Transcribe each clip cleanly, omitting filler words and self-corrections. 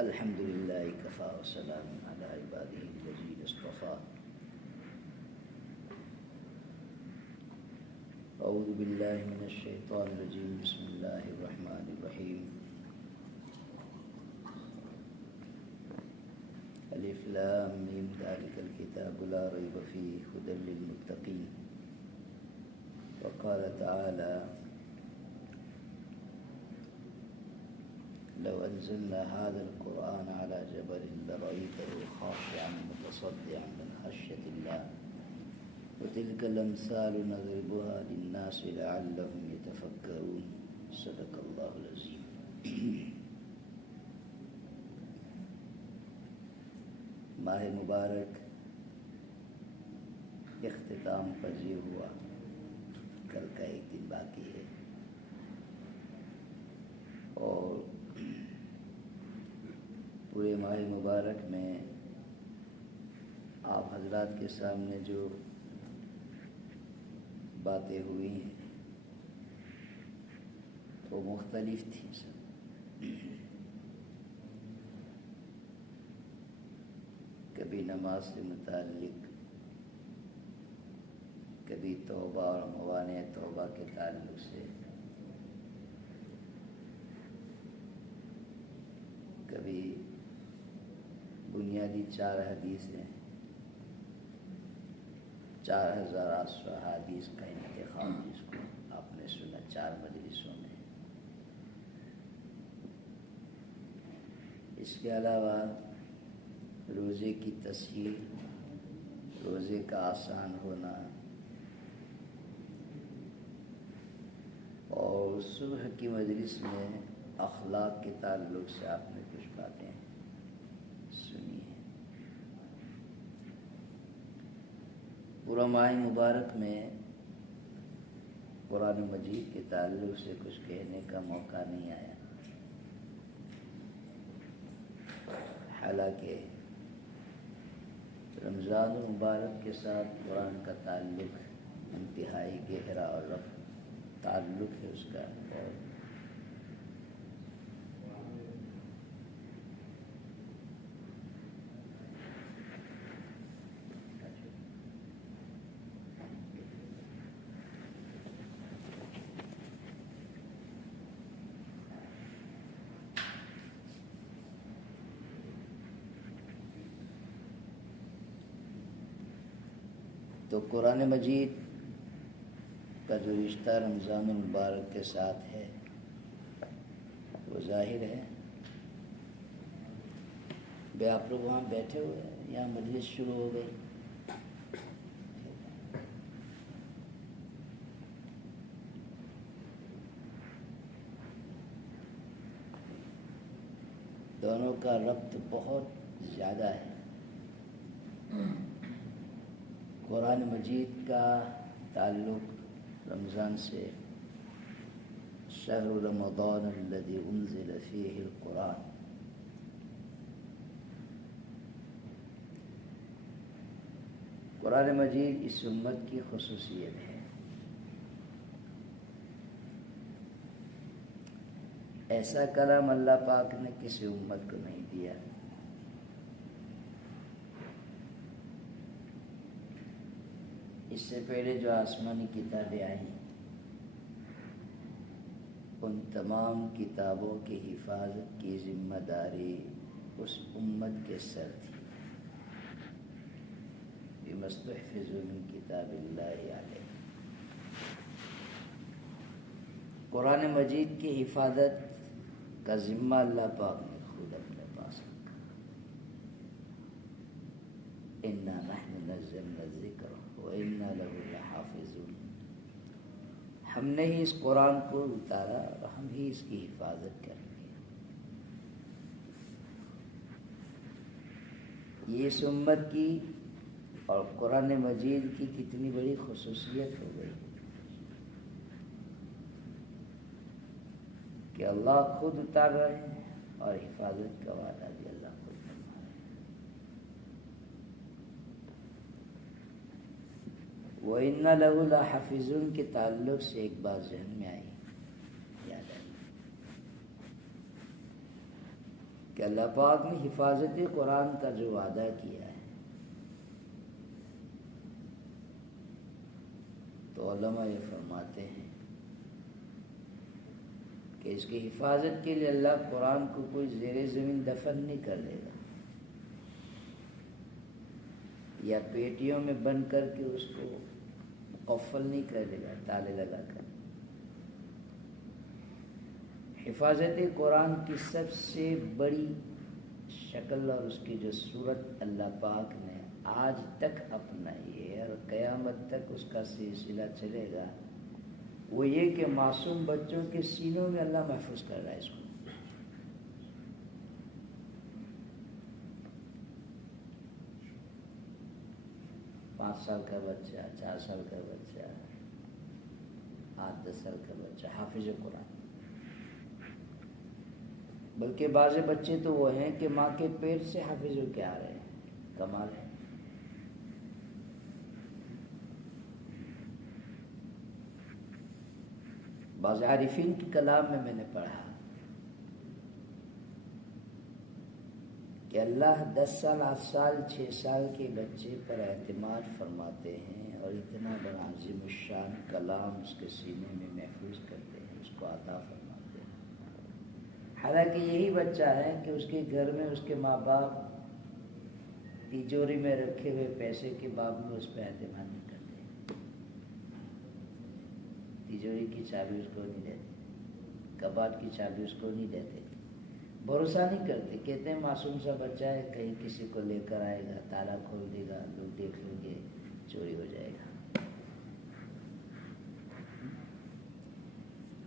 الحمد لله كفى وسلام على عباده الذين اصطفى. أعوذ بالله من الشيطان الرجيم. بسم الله الرحمن الرحيم. الف لام میم ذلك الكتاب لا ريب فيه هدى للمتقين. وقال تعالى لو أنزلنا هذا القرآن على جبل لرأيته خاشعا متصدعا من خشية الله وتلك الأمثال نضربها للناس لعلهم يتفكرون. صدق الله العظيم. ماہ مبارک اختتام پذیر ہوا. کل کا ایک دن باقی ہے اور پورے ماہ مبارک میں آپ حضرات کے سامنے جو باتیں ہوئی ہیں وہ مختلف تھیں سب. کبھی نماز سے متعلق، کبھی توبہ اور موانع توبہ کے تعلق سے، کبھی بنیادی 4 حدیثیں، 4800 احادیث کا انتخاب جس کو آپ نے سنا 4 مجلسوں میں. اس کے علاوہ روزے کی تصحیح، روزے کا آسان ہونا، اور صبح کی مجلس میں اخلاق کے تعلق سے آپ نے کچھ باتیں سنی ہیں. پورا ماہ مبارک میں قرآن مجید کے تعلق سے کچھ کہنے کا موقع نہیں آیا، حالانکہ رمضان المبارک کے ساتھ قرآن کا تعلق انتہائی گہرا اور رفع تعلق ہے اس کا. اور تو قرآن مجید کا جو رشتہ رمضان المبارک کے ساتھ ہے وہ ظاہر ہے. بے آپ لوگ وہاں بیٹھے ہوئے ہیں، یہاں مجلس شروع ہو گئی. دونوں کا ربط بہت زیادہ ہے. قرآن مجید کا تعلق رمضان سے، شہر رمضان الذی انزل فیہ القرآن. قرآن مجید اس امت کی خصوصیت ہے. ایسا کلام اللہ پاک نے کسی امت کو نہیں دیا. اس سے پہلے جو آسمانی کتابیں آئیں ان تمام کتابوں کی حفاظت کی ذمہ داری اس امت کے سر تھی. بِمَا اسْتُحْفِظُوا مِنْ کتاب اللہ علیہ. قرآن مجید کی حفاظت کا ذمہ اللہ پاک نے خود اپنے پاس رکھا. اِنَّا نَحْنُ نَزَّلْنَا الذِّكْرَ وَإِنَّا لَهُ لَحَافِظُونَ. ہم نے ہی اس قرآن کو اتارا اور ہم ہی اس کی حفاظت کریں گے. یہ اس امت کی اور قرآن مجید کی کتنی بڑی خصوصیت ہو گئی کہ اللہ خود اتار رہے ہیں اور حفاظت کا وعدہ بھی اللہ خود فرما رہے ہیں. وَإِنَّ لَهُ لَحَافِظُونَ کے تعلق سے ایک بات ذہن میں آئی، یاد آئی کہ اللہ پاک نے حفاظت قرآن کا جو وعدہ کیا ہے، تو علماء یہ فرماتے ہیں کہ اس کی حفاظت کے لیے اللہ قرآن کو کوئی زیر زمین دفن نہیں کر دے گا، یا پیٹیوں میں بند کر کے اس کو مقفل نہیں کر دے گا تالے لگا کر۔ حفاظت قرآن کی سب سے بڑی شکل اور اس کی جو صورت اللہ پاک نے آج تک اپنائی ہے اور قیامت تک اس کا سلسلہ چلے گا، وہ یہ کہ معصوم بچوں کے سینوں میں اللہ محفوظ کر رہا ہے اس کو۔ 5 سال کا بچہ، 4 سال کا بچہ، 8-10 سال کا بچہ حافظ قرآن، بلکہ بعض بچے تو وہ ہیں کہ ماں کے پیٹ سے حافظ ہو کے آ رہے ہیں، کمال ہے۔ بعض عارفین کی کلام میں نے پڑھا کہ اللہ 10 سال، 8 سال، 6 سال کے بچے پر اعتماد فرماتے ہیں اور اتنا بڑا عظیم الشان کلام اس کے سینے میں محفوظ کرتے ہیں، اس کو عطا فرماتے ہیں۔ حالانکہ یہی بچہ ہے کہ اس کے گھر میں اس کے ماں باپ تجوری میں رکھے ہوئے پیسے کے باوجود اس پہ اعتماد نہیں کرتے، تجوری کی چابی اس کو نہیں دیتے، کباڑ کی چابی اس کو نہیں دیتے، بھروسہ نہیں کرتے، کہتے ہیں معصوم سا بچہ ہے، کہیں کسی کو لے کر آئے گا، تالا کھول دے گا، لوگ دیکھ لیں گے، چوری ہو جائے گا۔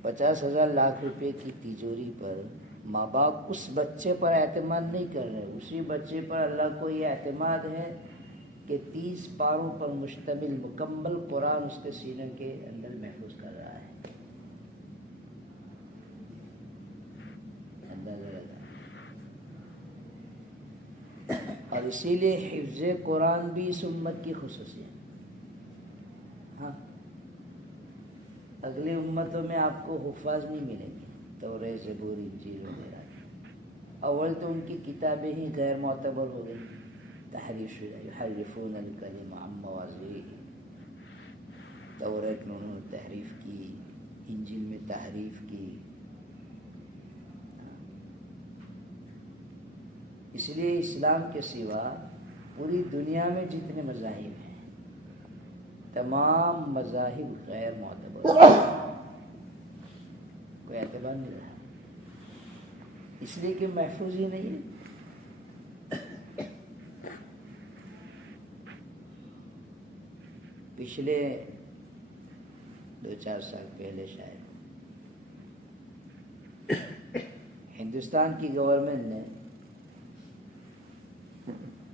50,000 لاکھ روپے کی تجوری پر ماں باپ اس بچے پر اعتماد نہیں کر رہے، اسی بچے پر اللہ کو یہ اعتماد ہے کہ 30 پاروں پر مشتمل مکمل قرآن اس کے سینے کے اندر محفوظ کر رہا ہے۔ اندازہ لگا۔ اور اسی لیے حفظ قرآن بھی اس امت کی خصوصیت ہے۔ ہاں، اگلی امتوں میں آپ کو حفاظ نہیں ملیں گے، توریت، زبور، انجیل وغیرہ۔ اول تو ان کی کتابیں ہی غیر معتبر ہو گئی، تحریف شدہ، یحرفون الکلم عن مواضعہ۔ توریت میں انہوں نے تحریف کی، انجیل میں تحریف کی۔ اس لیے اسلام کے سوا پوری دنیا میں جتنے مذاہب ہیں، تمام مذاہب غیر معتبر ہیں، کوئی اعتبار نہیں رہا، اس لیے کہ محفوظ ہی نہیں ہے۔ پچھلے 2-4 سال پہلے شاید ہندوستان کی گورنمنٹ نے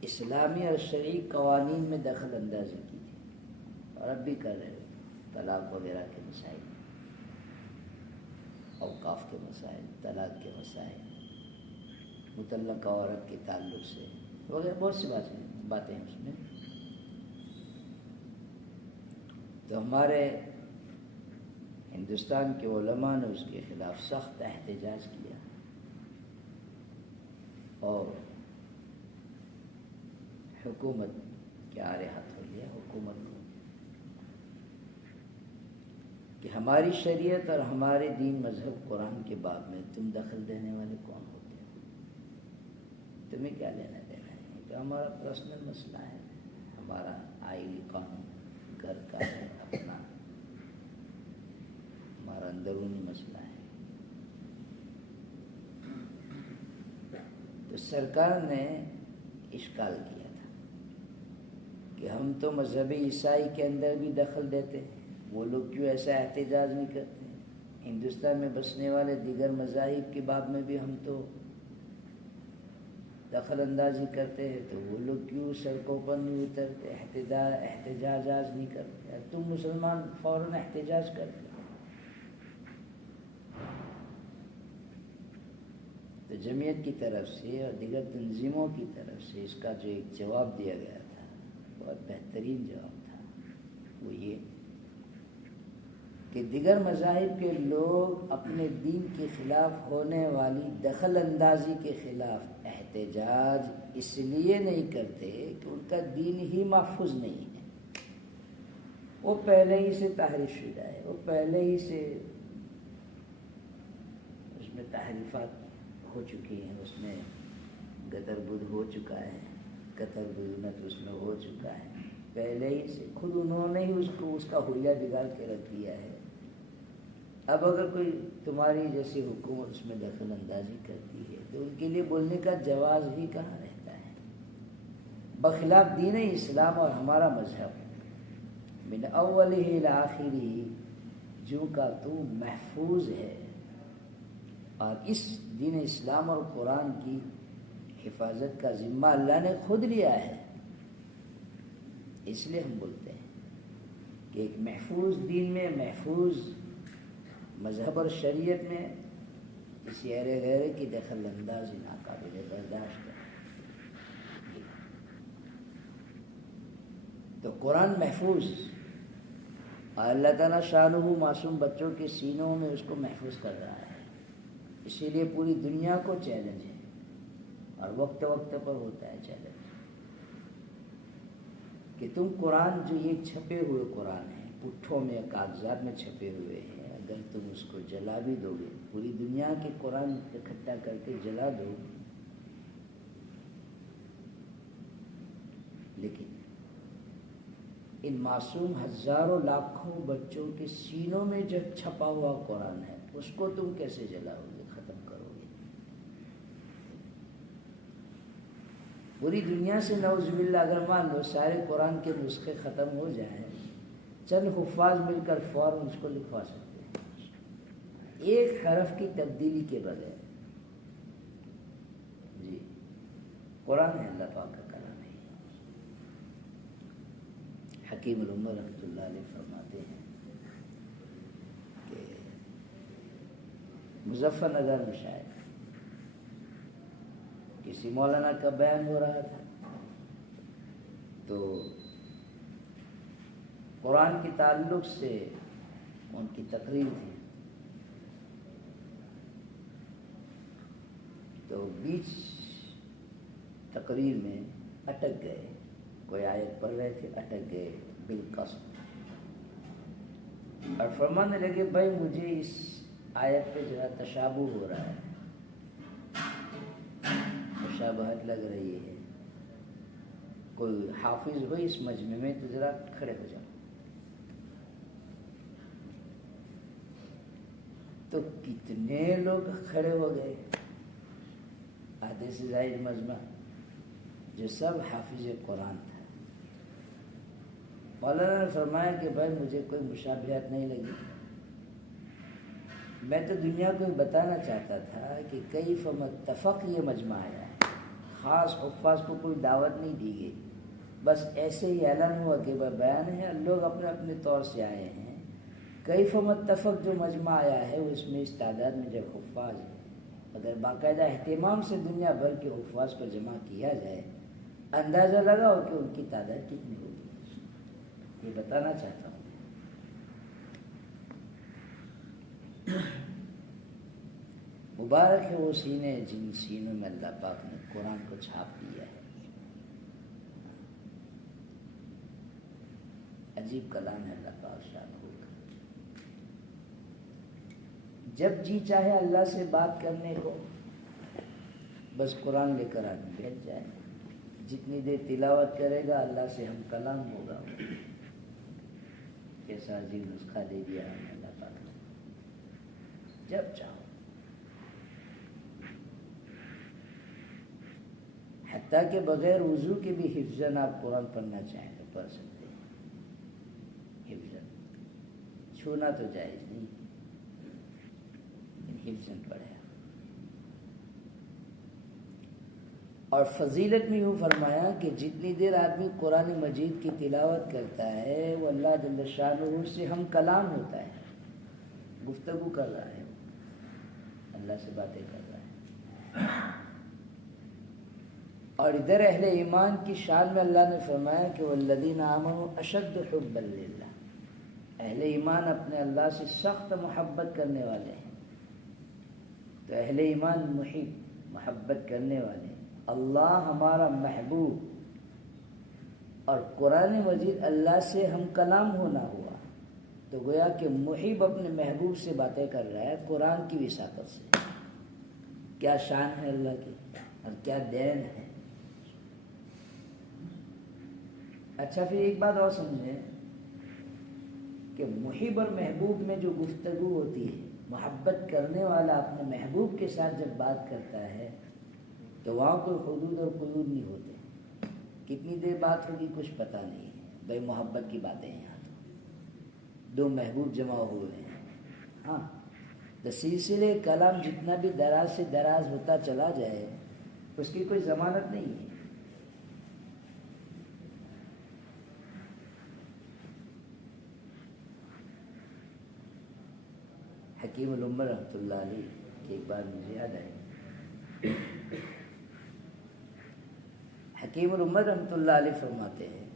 اسلامی اور شرعی قوانین میں دخل اندازی کی تھی، اور اب بھی کر رہے ہیں، طلاق وغیرہ کے مسائل، اوقاف کے مسائل، طلاق کے مسائل، مطلقہ عورت کے تعلق سے وغیرہ بہت سی باتیں ہیں اس میں۔ تو ہمارے ہندوستان کے علماء نے اس کے خلاف سخت احتجاج کیا اور حکومت کے آڑے ہاتھ ہو لیا، حکومت کو، کہ ہماری شریعت اور ہمارے دین مذہب قرآن کے باب میں تم دخل دینے والے کون ہوتے ہو؟ تمہیں کیا لینا دینا ہے؟ تو ہمارا پرسنل مسئلہ ہے، ہمارا آئلی قانون گھر کا ہے، اپنا ہمارا اندرونی مسئلہ ہے۔ تو سرکار نے اشکال کیا تھا کہ ہم تو مذہبی عیسائی کے اندر بھی دخل دیتے ہیں، وہ لوگ کیوں ایسا احتجاج نہیں کرتے؟ ہندوستان میں بسنے والے دیگر مذاہب کے باب میں بھی ہم تو دخل اندازی کرتے ہیں، تو وہ لوگ کیوں سڑکوں پر نہیں اترتے، احتجاج نہیں کرتے؟ تم مسلمان فوراً احتجاج کرتے۔ تو جمعیت کی طرف سے اور دیگر تنظیموں کی طرف سے اس کا جو ایک جواب دیا گیا تھا، بہت بہترین جواب تھا، وہ یہ کہ دیگر مذاہب کے لوگ اپنے دین کے خلاف ہونے والی دخل اندازی کے خلاف احتجاج اس لیے نہیں کرتے کہ ان کا دین ہی محفوظ نہیں ہے، وہ پہلے ہی سے تحریف شدہ ہے، وہ پہلے ہی سے اس میں تحریفات ہو چکی ہیں، اس میں گدر بدھ ہو چکا ہے، قطر بدنت اس میں ہو چکا ہے، پہلے ہی سے خود انہوں نے ہی اس کا حلیہ بگاڑ کے رکھ دیا ہے۔ اب اگر کوئی تمہاری جیسی حکومت اس میں دخل اندازی کرتی ہے تو ان کے لیے بولنے کا جواز ہی کہاں رہتا ہے؟ بخلاف دین اسلام اور ہمارا مذہب من اولہ الی آخرہ جو کا تو محفوظ ہے، اور اس دین اسلام اور قرآن کی حفاظت کا ذمہ اللہ نے خود لیا ہے، اس لیے ہم بولتے ہیں کہ ایک محفوظ دین میں، محفوظ مذہب اور شریعت میں کسی غیر کی دخل اندازی ناقابل برداشت ہے۔ تو قرآن محفوظ، اور اللہ تعالیٰ شانہ معصوم بچوں کے سینوں میں اس کو محفوظ کر رہا ہے، اسی لیے پوری دنیا کو چیلنج ہے، اور وقت وقت پر ہوتا ہے چیلنج کہ تم قرآن جو یہ چھپے ہوئے قرآن ہیں، پٹھوں میں کاغذات میں چھپے ہوئے ہیں، اگر تم اس کو جلا بھی دو گے، پوری دنیا کے قرآن اکٹھا کر کے جلا دو، لیکن ان معصوم ہزاروں لاکھوں بچوں کے سینوں میں جو چھپا ہوا قرآن ہے اس کو تم کیسے جلاؤ گے، ختم کرو گے؟ پوری دنیا سے نعوذ باللہ اگر مان لو سارے قرآن کے نسخے ختم ہو جائیں، چند حفاظ مل کر فوراً اس کو لکھوا سکتے ہیں، ایک حرف کی تبدیلی کے بغیر۔ جی قرآن ہے اللہ پاک کا کلام ہے۔ حکیم الامہ رحمۃ اللہ علیہ فرماتے ہیں کہ مظفر نگر میں شاید کسی مولانا کا بیان ہو رہا تھا، تو قرآن کے تعلق سے ان کی تقریر تھی، تو بیچ تقریر میں اٹک گئے، کوئی آیت پڑھ رہے تھے، اٹک گئے بالقصد، اور فرمانے لگے بھائی مجھے اس آیت پہ ذرا تشابہ ہو رہا ہے، مشابہت لگ رہی ہے، کوئی حافظ ہو اس مجمع میں تو ذرا کھڑے ہو جاؤ۔ تو کتنے لوگ کھڑے ہو گئے، آدھے سے زائد مجمع، جو سب حافظ قرآن تھا۔ مولانا نے فرمایا کہ بھائی مجھے کوئی مشابہت نہیں لگی، میں تو دنیا کو بتانا چاہتا تھا کہ کیف متفق یہ مجمع آیا ہے، خاص حفاظ کو کوئی دعوت نہیں دی گئی، بس ایسے ہی اعلان ہوا کہ بیان ہے، لوگ اپنے اپنے طور سے آئے ہیں، کیف متفق جو مجمع آیا ہے اس میں اس تعداد میں جب حفاظ ہے، اگر باقاعدہ اہتمام سے دنیا بھر کے حفاظ کو جمع کیا جائے، اندازہ لگاؤ کہ ان کی تعداد کتنی ہوگی، یہ بتانا چاہتا ہوں۔ مبارک ہے وہ سینے جن سینوں میں اللہ پاک نے قرآن کو چھاپ دیا ہے۔ عجیب کلام ہے اللہ پاک شان ہو، جب جی چاہے اللہ سے بات کرنے کو بس قرآن لے کر آدمی بیٹھ جائے، جتنی دیر تلاوت کرے گا اللہ سے ہم کلام ہوگا۔ کیسا عجیب نسخہ دے دیا ہمیں اللہ پاک نے، جب چاہو، حتیٰ کہ بغیر وضو کے بھی حفظاً آپ قرآن پڑھنا چاہیں تو پڑھ سکتے ہیں، حفظاً، چھونا تو جائز نہیں، حفظاً پڑھے۔ اور فضیلت میں یوں فرمایا کہ جتنی دیر آدمی قرآن مجید کی تلاوت کرتا ہے وہ اللہ جل شانہ سے ہم کلام ہوتا ہے، گفتگو کر رہا ہے، اللہ سے باتیں کر رہا ہے۔ اور ادھر اہل ایمان کی شان میں اللہ نے فرمایا کہ والذین آمنوا اشد حبا للہ، اہل ایمان اپنے اللہ سے سخت محبت کرنے والے ہیں. تو اہل ایمان محبت کرنے والے ہیں. اللہ ہمارا محبوب اور قرآن مجید اللہ سے ہم کلام ہونا ہوا. تو گویا کہ محب اپنے محبوب سے باتیں کر رہا ہے قرآن کی وساطت سے. کیا شان ہے اللہ کی اور کیا دین ہے. اچھا پھر ایک بات اور سمجھیں کہ محب اور محبوب میں جو گفتگو ہوتی ہے، محبت کرنے والا اپنے محبوب کے ساتھ جب بات کرتا ہے تو وہاں کوئی حدود اور قیود نہیں ہوتے. کتنی دیر بات ہوگی کچھ پتہ نہیں ہے. بھائی محبت کی باتیں ہیں، یہاں دو محبوب جمع ہوئے ہیں. ہاں تو سلسلے کلام جتنا بھی دراز سے دراز ہوتا چلا جائے اس کی کوئی ضمانت نہیں ہے. حکیم الامہ رحمۃ اللہ علیہ کی ایک بار مجھے یاد آئی. حکیم الامہ رحمۃ اللہ علیہ فرماتے ہیں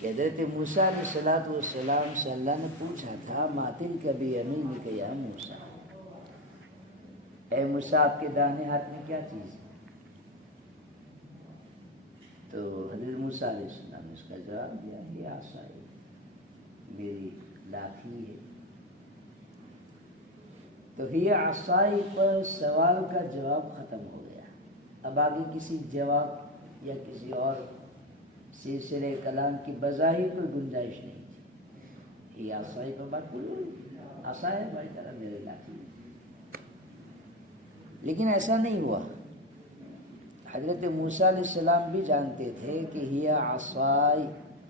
کہ حضرت موسیٰ علیہ السلام سے اللہ نے پوچھا تھا ماتل کبھی یمینک یا موسیٰ، اے موسیٰ آپ کے داہنے ہاتھ میں کیا چیز ہے؟ تو حضرت موسیٰ علیہ السلام نے اس کا جواب دیا یہ عصا ہے، میری لاٹھی ہے. تو یہ عصائی پر سوال کا جواب ختم ہو گیا. اب آگے کسی جواب یا کسی اور سلسلے کلام کی بظاہر کوئی گنجائش نہیں تھی. یہ عصائی پر بات عصا ہے ہماری طرح میرے لاٹھی. لیکن ایسا نہیں ہوا. حضرت موسیٰ علیہ السلام بھی جانتے تھے کہ یہ عصائی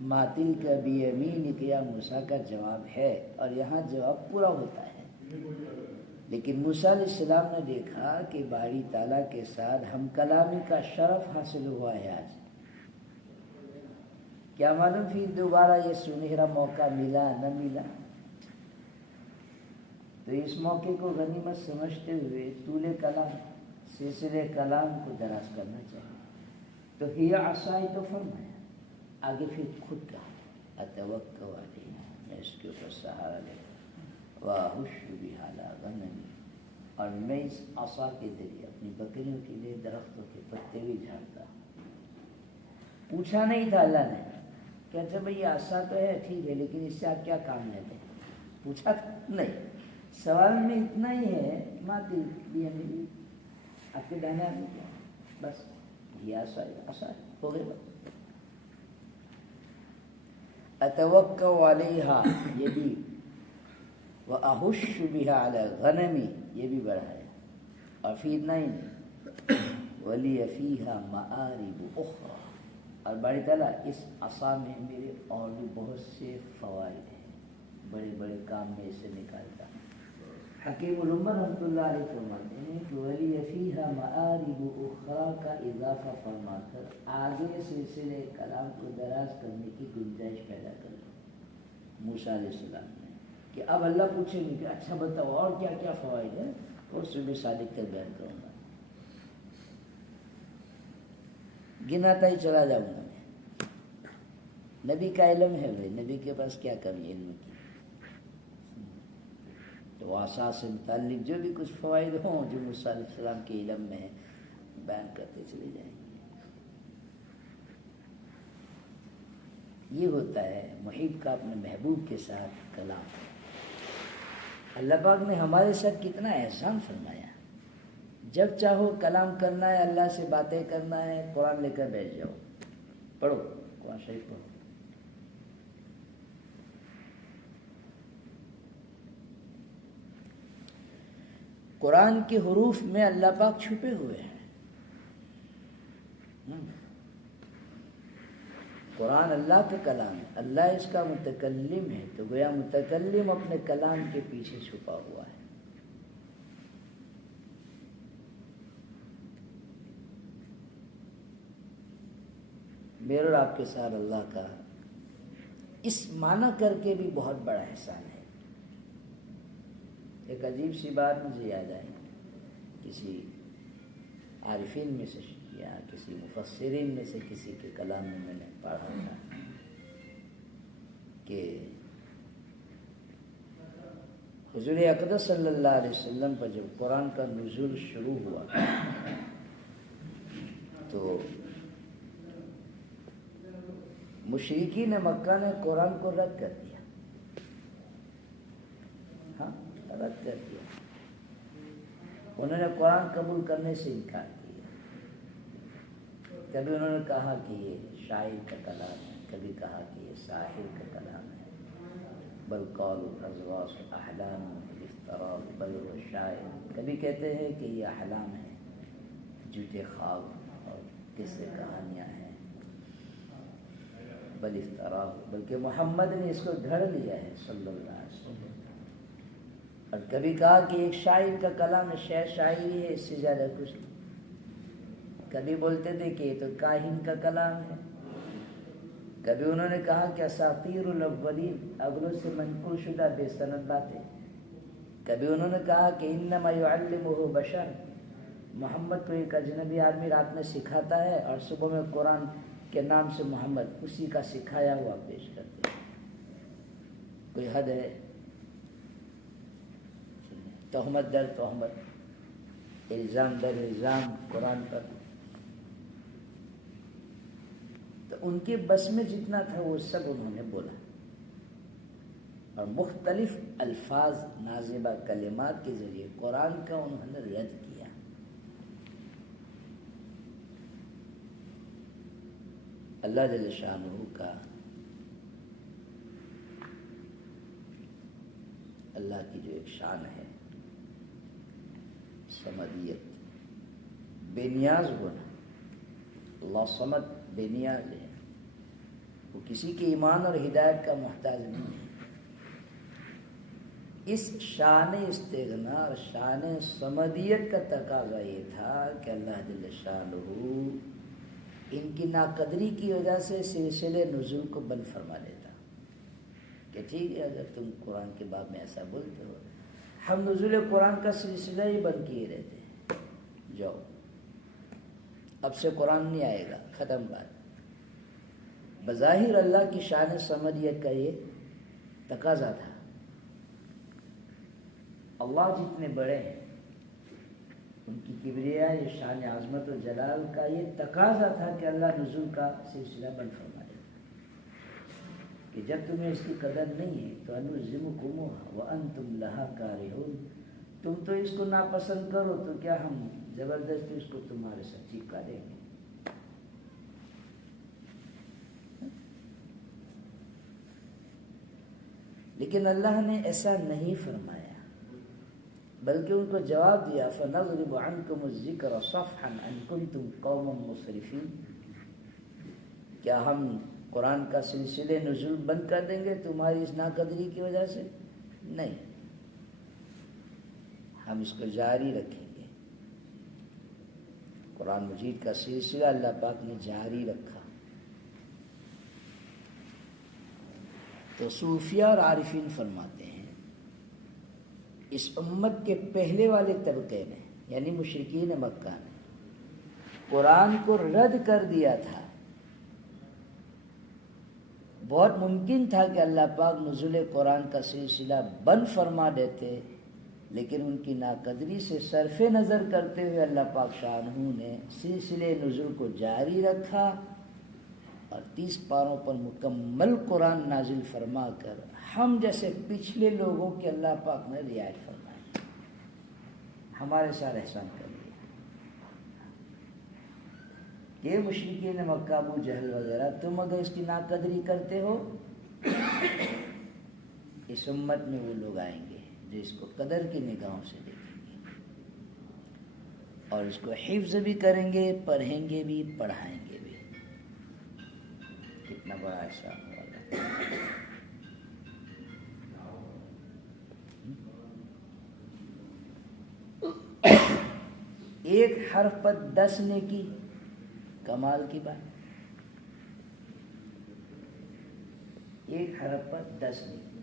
ماتل کا بیمینک یا موسیٰ کا جواب ہے اور یہاں جواب پورا ہوتا ہے. لیکن موسیٰ علیہ السلام نے دیکھا کہ باری تعالیٰ کے ساتھ ہم کلامی کا شرف حاصل ہوا ہے. آج کیا معلوم پھر دوبارہ یہ سنہرا موقع ملا نہ ملا. تو اس موقع کو غنیمت سمجھتے ہوئے طول کلام سلسلے کلام کو دراز کرنا چاہیے. تو ہی عصائی تو فرمایا، آگے پھر خود کہا اتوکل علیہ، میں اس کے اوپر سہارا لیتا واہش بہا علی غنمی، اور میں اس عصا کے ذریعے اپنی بکریوں کے لیے درختوں کے پتے بھی جھاڑتا. پوچھا نہیں تھا اللہ نے کہ اچھا بھائی یہ عصا تو ہے ٹھیک ہے لیکن اس سے آپ کیا کام لیتے ہیں. پوچھا تھا نہیں. سوال میں اتنا ہی ہے ماتل بیمینک، آپ کے داہنے ہاتھ میں کیا، بس یہ عصا ہو گئے. اتوکل علیہا یہ بھی، واہش بہا علی غنمی یہ بھی بڑھا ہے. اور پھر اتنا ہی نہیں ولی فیہا مآرب اخری، اور باری تعالیٰ اس عصا میں میرے اور بھی بہت سے فوائد ہیں، بڑے بڑے کام میں اسے نکالتا. حکیم الامہ رحمۃ اللہ علیہ فرماتے ہیں کہ ولی فیہا مآرب اخری کا اضافہ فرما کر آگے سلسلے کلام کو دراز کرنے کی گنجائش پیدا کر لی موسیٰ علیہ السلام نے کہ اب اللہ پوچھیں گے کہ اچھا بتاؤ اور کیا کیا فوائد ہیں، تو اس سے بھی صادق کر بیان کروں گا. گناتا ہی چلا جاؤں گا. میں نبی کا علم ہے بھائی، نبی کے پاس کیا کمی علم کی. تو عصا سے متعلق جو بھی کچھ فوائد ہوں جو موسیٰ علیہ السلام کے علم میں بیان کرتے چلے جائیں گے. یہ ہوتا ہے محب کا اپنے محبوب کے ساتھ کلام. اللہ پاک نے ہمارے ساتھ کتنا احسان فرمایا. جب چاہو کلام کرنا ہے، اللہ سے باتیں کرنا ہے، قرآن لے کر بیٹھ جاؤ، پڑھو قرآن شریف پڑھو. قرآن کے حروف میں اللہ پاک چھپے ہوئے ہیں. قرآن اللہ کا کلام ہے، اللہ اس کا متکلم ہے، تو گویا متکلم اپنے کلام کے پیچھے چھپا ہوا ہے. میرے اور آپ کے ساتھ اللہ کا اس معنی کر کے بھی بہت بڑا احسان ہے. ایک عجیب سی بات مجھے یاد آئی، کسی عارفین میں سے یا کسی مفسرین میں سے کسی کے کلام میں نے پڑھا تھا کہ حضور اقدس صلی اللہ علیہ وسلم پر جب قرآن کا نزول شروع ہوا تو مشرکین مکہ نے قرآن کو رد کر دیا. ہاں رد کر دیا. انہوں نے قرآن قبول کرنے سے انکار کیا. کبھی انہوں نے کہا کہ یہ شاعر کا کلام ہے، کبھی کہا کہ یہ ساحر کا کلام ہے. بل قالوا اضغاث احلام افتراء بل هو شاعر. کبھی کہتے ہیں کہ یہ احلام ہے، جھوٹے خواب اور قصے کہانیاں ہیں. بل افتراء، بلکہ محمد نے اس کو گھڑ لیا ہے صلی اللہ علیہ وسلم. اور کبھی کہا کہ ایک شاعر کا کلام ہے، شعر شاعری ہے، اس سے زیادہ کچھ نہیں. کبھی بولتے تھے کہ یہ تو کاہن کا کلام ہے. کبھی انہوں نے کہا کہ اساطیر الاولین، اگلوں سے منقول شدہ بے سند باتیں. کبھی انہوں نے کہا کہ انما یعلمہ بشر، محمد کو ایک اجنبی آدمی رات میں سکھاتا ہے اور صبح میں قرآن کے نام سے محمد اسی کا سکھایا ہوا پیش کرتے ہیں. کوئی حد ہے؟ تہمت در تہمت، الزام در الزام قرآن پر. تو ان کے بس میں جتنا تھا وہ سب انہوں نے بولا اور مختلف الفاظ نازبہ کلمات کے ذریعے قرآن کا انہوں نے رد کیا. اللہ جل شانہ کا، اللہ کی جو ایک شان ہے صمدیت، بے نیاز ہونا. اللہ صمد بے نیاز ہے، وہ کسی کے ایمان اور ہدایت کا محتاج نہیں ہے. اس شان استغنا اور شان صمدیت کا تقاضا یہ تھا کہ اللہ جل شانہ ان کی ناقدری کی وجہ سے سلسلے نزول کو بند فرما دیتا کہ ٹھیک ہے اگر تم قرآن کے باب میں ایسا بولتے ہو، ہم نزول قرآن کا سلسلہ ہی بند کیے رہتے ہیں. جاؤ اب سے قرآن نہیں آئے گا، ختم بات. بظاہر اللہ کی شان صمدیت کا یہ تقاضا تھا. اللہ جتنے بڑے ہیں ان کی کبریا، یہ شان عظمت و جلال کا یہ تقاضا تھا کہ اللہ نزول کا سلسلہ بند فرما دے کہ جب تمہیں اس کی قدر نہیں ہے تو انلزمکموها وانتم لها کارہون، تم تو اس کو ناپسند کرو تو کیا ہم زبردستی اس کو تمہارے ساتھ چپکا دیں گے. لیکن اللہ نے ایسا نہیں فرمایا، بلکہ ان کو جواب دیا فَنَضْرِبُ عَنْكُمُ الذِّكْرَ صَفْحًا أَن كُنْتُمْ قَوْمًا مُسْرِفِينَ، کیا ہم قرآن کا سلسلے نزول بند کر دیں گے تمہاری اس ناقدری کی وجہ سے؟ نہیں، ہم اس کو جاری رکھیں گے. قرآن مجید کا سلسلہ اللہ پاک نے جاری رکھا. تو صوفیہ اور عارفین فرماتے ہیں اس امت کے پہلے والے طبقے نے یعنی مشرکین مکہ نے قرآن کو رد کر دیا تھا. بہت ممکن تھا کہ اللہ پاک نزول قرآن کا سلسلہ بند فرما دیتے، لیکن ان کی ناقدری سے صرف نظر کرتے ہوئے اللہ پاک شانہ نے سلسلے نزول کو جاری رکھا اور 30 پاروں پر مکمل قرآن نازل فرما کر ہم جیسے پچھلے لوگوں کے اللہ پاک نے رعایت فرمائی، ہمارے ساتھ احسان کر دیا. یہ مشرکین مکہ ابو جہل وغیرہ، تم اگر اس کی ناقدری کرتے ہو اس امت میں وہ لوگ آئیں گے جو اس کو قدر کی نگاہوں سے دیکھیں گے اور اس کو حفظ بھی کریں گے، پڑھیں گے بھی، پڑھائیں گے بھی. کتنا بڑا احسان ہوا اللہ. ایک حرف پر 10 نیکی، کمال کی بات. ایک حرف پر 10 نیکی.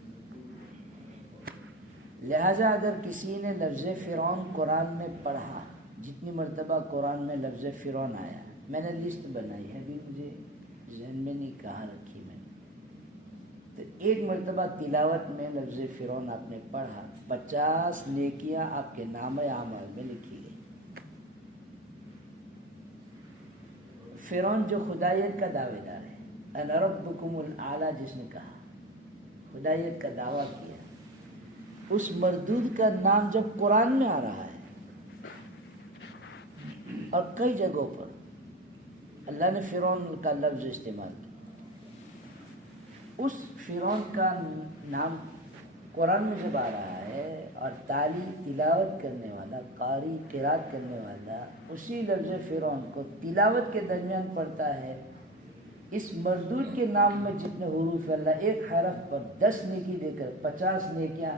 لہذا اگر کسی نے لفظ فرعون قرآن میں پڑھا، جتنی مرتبہ قرآن میں لفظ فرعون آیا، میں نے لسٹ بنائی ہے، ابھی مجھے ذہن میں نہیں کہاں رکھی میں نے، تو ایک مرتبہ تلاوت میں لفظ فرعون آپ نے پڑھا، 50 نیکیاں آپ کے نامہ اعمال میں لکھی گئی۔ فرعون جو خدائیت کا دعوے دار ہے، انا ربکم الاعلیٰ جس نے کہا، خدائیت کا دعویٰ کیا، اس مردود کا نام جب قرآن میں آ رہا ہے اور کئی جگہوں پر اللہ نے فرعون کا لفظ استعمال کیا، اس فرعون کا نام قرآن میں جب آ رہا ہے اور تلاوت کرنے والا، قاری قرات کرنے والا اسی لفظ فرعون کو تلاوت کے درمیان پڑھتا ہے، اس مردود کے نام میں جتنے حروف اللہ ایک حرف پر 10 نیکی دے کر 50 نیکیاں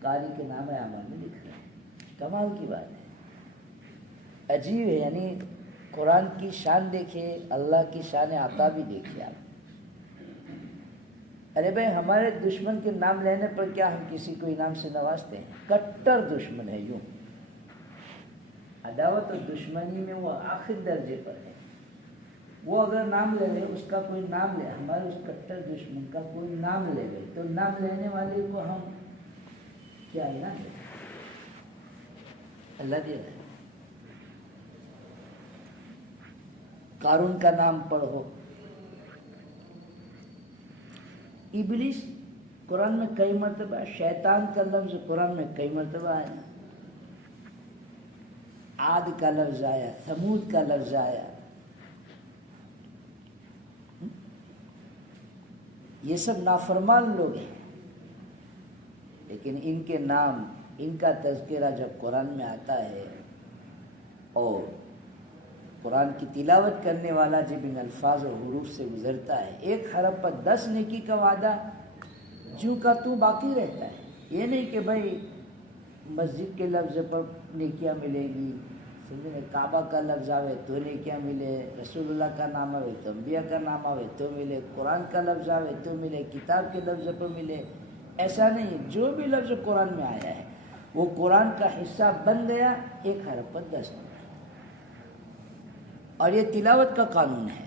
قاری کے نام اعمال میں لکھ رہے ہیں۔ کمال کی بات ہے، عجیب ہے۔ یعنی قرآن کی شان دیکھیے، اللہ کی شان عطا بھی دیکھیے آپ۔ ارے بھائی، ہمارے دشمن کے نام لینے پر کیا ہم کسی کو انعام سے نوازتے ہیں؟ کٹر دشمن ہے، یوں عداوت اور دشمنی میں وہ آخر درجے پر ہے۔ وہ اگر نام لے لے، اس کا کوئی نام لے، ہمارے اس کٹر دشمن کا کوئی نام لے لے، تو نام لینے والے کو ہم کیا انعام دیں؟ اللہ دے رہا ہے۔ قارون کا نام پڑھو، ابلیس قرآن میں کئی مرتبہ، شیطان کا لفظ قرآن میں کئی مرتبہ آیا، عاد کا لفظ آیا، ثمود کا لفظ آیا۔ یہ سب نافرمان لوگ ہیں، لیکن ان کے نام، ان کا تذکرہ جب قرآن میں آتا ہے اور قرآن کی تلاوت کرنے والا جب ان الفاظ اور حروف سے گزرتا ہے، ایک حرف پر 10 نیکی کا وعدہ جو کا تو باقی رہتا ہے۔ یہ نہیں کہ بھائی مسجد کے لفظ پر نیکیاں ملے گی، سمجھے، کعبہ کا لفظ آوے تو نیکیاں ملے، رسول اللہ کا نام آوے تو انبیاء کا نام آوے تو ملے، قرآن کا لفظ آوے تو ملے، کتاب کے لفظ پر ملے۔ ایسا نہیں، جو بھی لفظ قرآن میں آیا ہے وہ قرآن کا حصہ بن گیا، ایک حرف پر 10 نیکی۔ اور یہ تلاوت کا قانون ہے،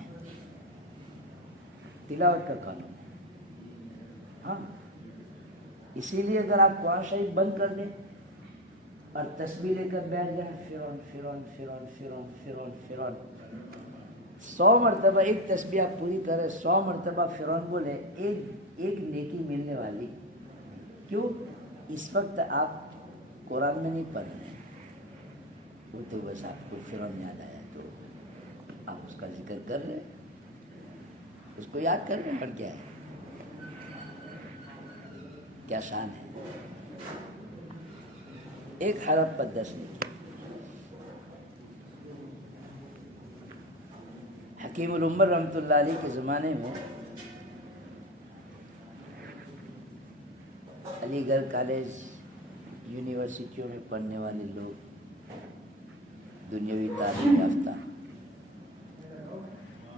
تلاوت کا قانون ہے۔ ہاں، اسی لیے اگر آپ قرآن شریف بند کر دیں اور تسبیح لے کر بیٹھ جائیں، فرعون فرعون فرعون فرعون فرعون فرعون، 100 مرتبہ ایک تسبیح آپ پوری کریں، 100 مرتبہ فرعون بولے، ایک نیکی ملنے والی۔ کیوں؟ اس وقت آپ قرآن میں نہیں پڑھ رہے ہیں، وہ تو بس آپ کو فرعون یاد آیا تو آپ اس کا ذکر کر رہے ہیں، اس کو یاد کر رہے ہیں، اور کیا ہے، کیا شان ہے۔ ایک حرف پر 10 نیکی۔ حکیم الامت رحمۃ اللہ علیہ کے زمانے میں علی گڑھ کالج، یونیورسٹیوں میں پڑھنے والے لوگ، دنیاوی تعلیم یافتہ،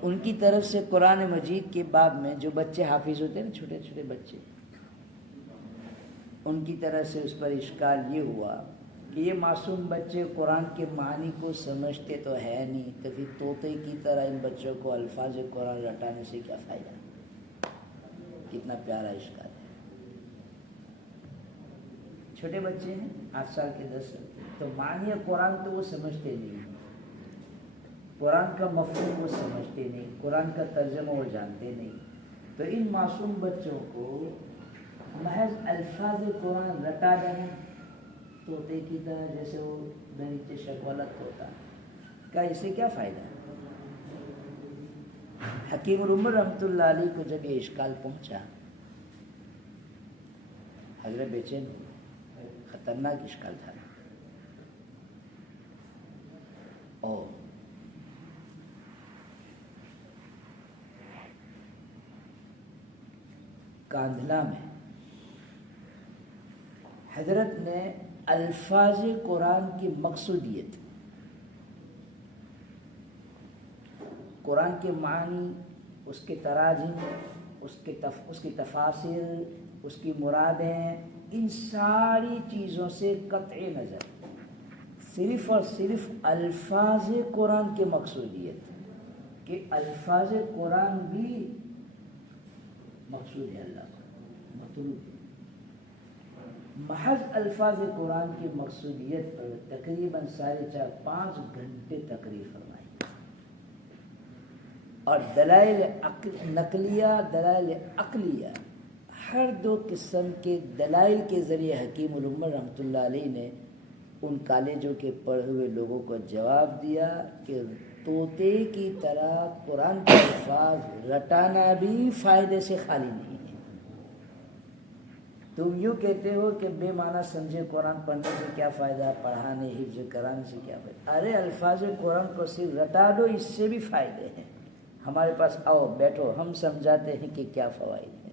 ان کی طرف سے قرآن مجید کے باب میں جو بچے حافظ ہوتے ہیں نا، چھوٹے چھوٹے بچے، ان کی طرف سے اس پر اشکال یہ ہوا کہ یہ معصوم بچے قرآن کے معنی کو سمجھتے تو ہے نہیں، تو پھر طوطے کی طرح ان بچوں کو الفاظ قرآن رٹانے سے کیا فائدہ؟ کتنا پیارا اشکال ہے۔ چھوٹے بچے ہیں، 8 سال کے 10 سال کے، تو معنی قرآن تو وہ سمجھتے نہیں، قرآن کا مفہوم وہ سمجھتے نہیں، قرآن کا ترجمہ وہ جانتے نہیں، تو ان معصوم بچوں کو محض الفاظ قرآن رٹا دینا طوطے کی طرح، جیسے وہ درجے شکولت ہوتا، کا اس سے کیا فائدہ؟ حکیم الامت رحمۃ اللہ علیہ کو جب یہ اشکال پہنچا، حضرت بے چین، خطرناک اشکال تھا، اور کاندھلا میں حضرت نے الفاظ قرآن کی مقصودیت، قرآن کے معنی، اس کے تراجم، اس کی تفاسیر، اس کی مرادیں، ان ساری چیزوں سے قطع نظر صرف اور صرف الفاظ قرآن کی مقصودیت، کہ الفاظ قرآن بھی مقصود ہے اللہ کا، مطلوب. محض الفاظ قرآن کی مقصودیت پر تقریباً 4.5 گھنٹے تقریر فرمائی اور دلائل نقلیہ دلائل عقلیہ ہر 2 قسم کے دلائل کے ذریعے حکیم الامت رحمۃ اللہ علیہ نے ان کالجوں کے پڑھے ہوئے لوگوں کو جواب دیا کہ طوطے کی طرح قرآن کے الفاظ رٹانا بھی فائدے سے خالی نہیں ہے. تم یوں کہتے ہو کہ بے معنی سمجھے قرآن پڑھنے سے کیا فائدہ، پڑھانے حفظ کرانے سے کیا فائدہ. ارے الفاظ قرآن کو صرف رٹا دو، اس سے بھی فائدے ہیں. ہمارے پاس آؤ بیٹھو، ہم سمجھاتے ہیں کہ کیا فوائد ہیں.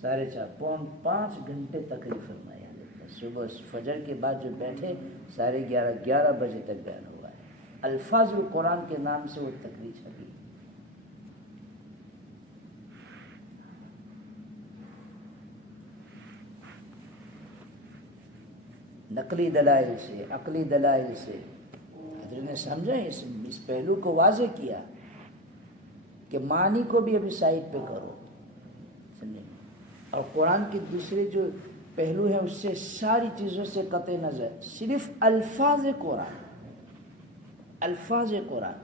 4.5 5 گھنٹے تقریر فرمائی. صبح فجر کے بعد جو بیٹھے 11:30 بجے تک بیان ہوا ہے. الفاظ قرآن کے نام سے وہ تقریر چھپی. نقلی دلائل سے عقلی دلائل سے حضرت نے سمجھا اس پہلو کو واضح کیا کہ معنی کو بھی ابھی سائڈ پہ کرو سمجھے. اور قرآن کے دوسرے جو پہلو ہیں اس سے ساری چیزوں سے قطع نظر صرف الفاظ قرآن. الفاظ قرآن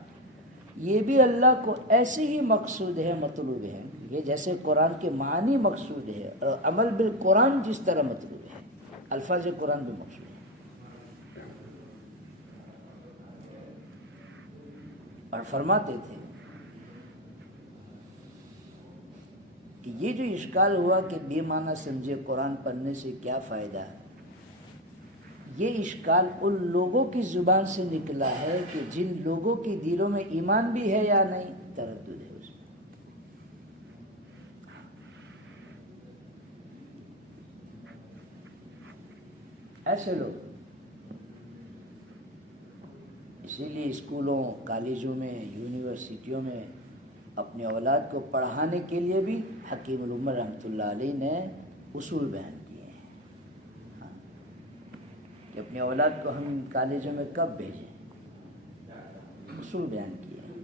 یہ بھی اللہ کو ایسے ہی مقصود ہے، مطلوب ہے. یہ جیسے قرآن کے معنی مقصود ہے اور عمل بالقرآن جس طرح مطلوب ہے، الفاظ قرآن بھی مقصود ہے. اور فرماتے تھے کہ یہ جو اشکال ہوا کہ بے معنی سمجھے قرآن پڑھنے سے کیا فائدہ، یہ اشکال ان لوگوں کی زبان سے نکلا ہے کہ جن لوگوں کے دلوں میں ایمان بھی ہے یا نہیں، تردد ہے اس میں. ایسے لوگ اسی لیے اسکولوں کالجوں میں یونیورسٹیوں میں اپنی اولاد کو پڑھانے کے لیے بھی حکیم الامت رحمۃ اللہ علیہ نے اصول بیان کیے ہیں کہ اپنی اولاد کو ہم کالجوں میں کب بھیجیں. اصول بیان کیے ہیں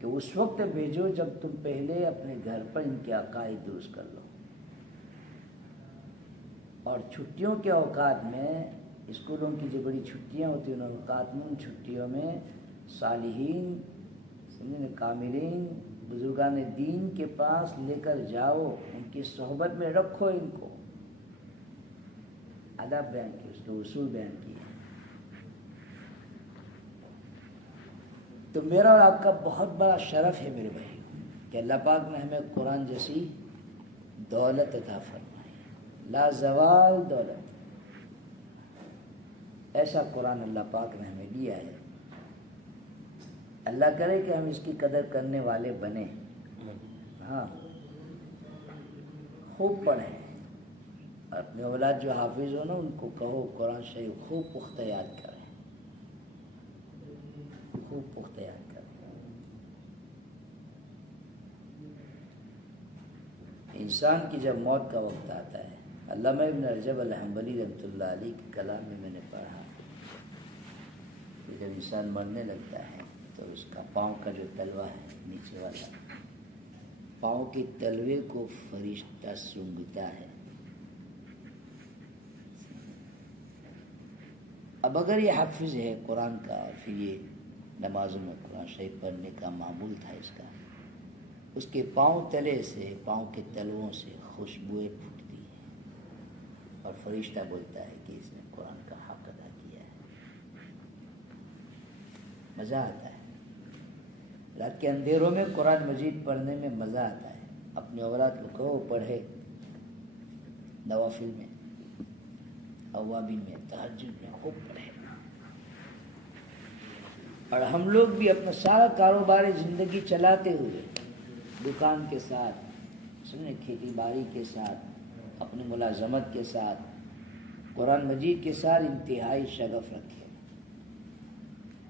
کہ اس وقت بھیجو جب تم پہلے اپنے گھر پر ان کے عقائد درست کر لو. اور چھٹیوں کے اوقات میں اسکولوں کی جو بڑی چھٹیاں ہوتی ہیں ان اوقات میں ان چھٹیوں میں صالحین سمجھے کاملین بزرگان دین کے پاس لے کر جاؤ، ان کی صحبت میں رکھو. ان کو آداب بیان کیے، اس کے اصول بیان کیے. تو میرا اور آپ کا بہت بڑا شرف ہے میرے بھائی کہ اللہ پاک نے ہمیں قرآن جیسی دولت عطا فرمائی، لازوال دولت. ایسا قرآن اللہ پاک نے ہمیں دیا ہے. اللہ کرے کہ ہم اس کی قدر کرنے والے بنیں. ہاں خوب پڑھیں. اپنے اولاد جو حافظ ہو نا ان کو کہو قرآن شریف خوب پختہ یاد کریں، خوب پختہ یاد کریں. انسان کی جب موت کا وقت آتا ہے، علامہ ابن رجب الحنبلی رحمۃ اللہ علیہ کے کلام میں نے پڑھا کہ جب انسان مرنے لگتا ہے تو اس کا پاؤں کا جو تلوا ہے نیچے والا، پاؤں کے تلوے کو فرشتہ سونگھتا ہے. اب اگر یہ حافظ ہے قرآن کا اور پھر یہ نمازوں میں قرآن شریف پڑھنے کا معمول تھا اس کا، اس کے پاؤں تلے سے، پاؤں کے تلووں سے خوشبوئیں پھوٹتی ہیں اور فرشتہ بولتا ہے کہ اس نے قرآن کا حق ادا کیا ہے. مزہ آتا ہے رات کے اندھیروں میں قرآن مجید پڑھنے میں، مزہ آتا ہے. اپنے اولاد کو کہو پڑھے، نوافل میں، اوابین میں، تہجد میں خوب پڑھے. اور ہم لوگ بھی اپنا سارا کاروبار زندگی چلاتے ہوئے دکان کے ساتھ سمجھے، کھیتی باڑی کے ساتھ، اپنی ملازمت کے ساتھ، قرآن مجید کے ساتھ انتہائی شغف رکھے.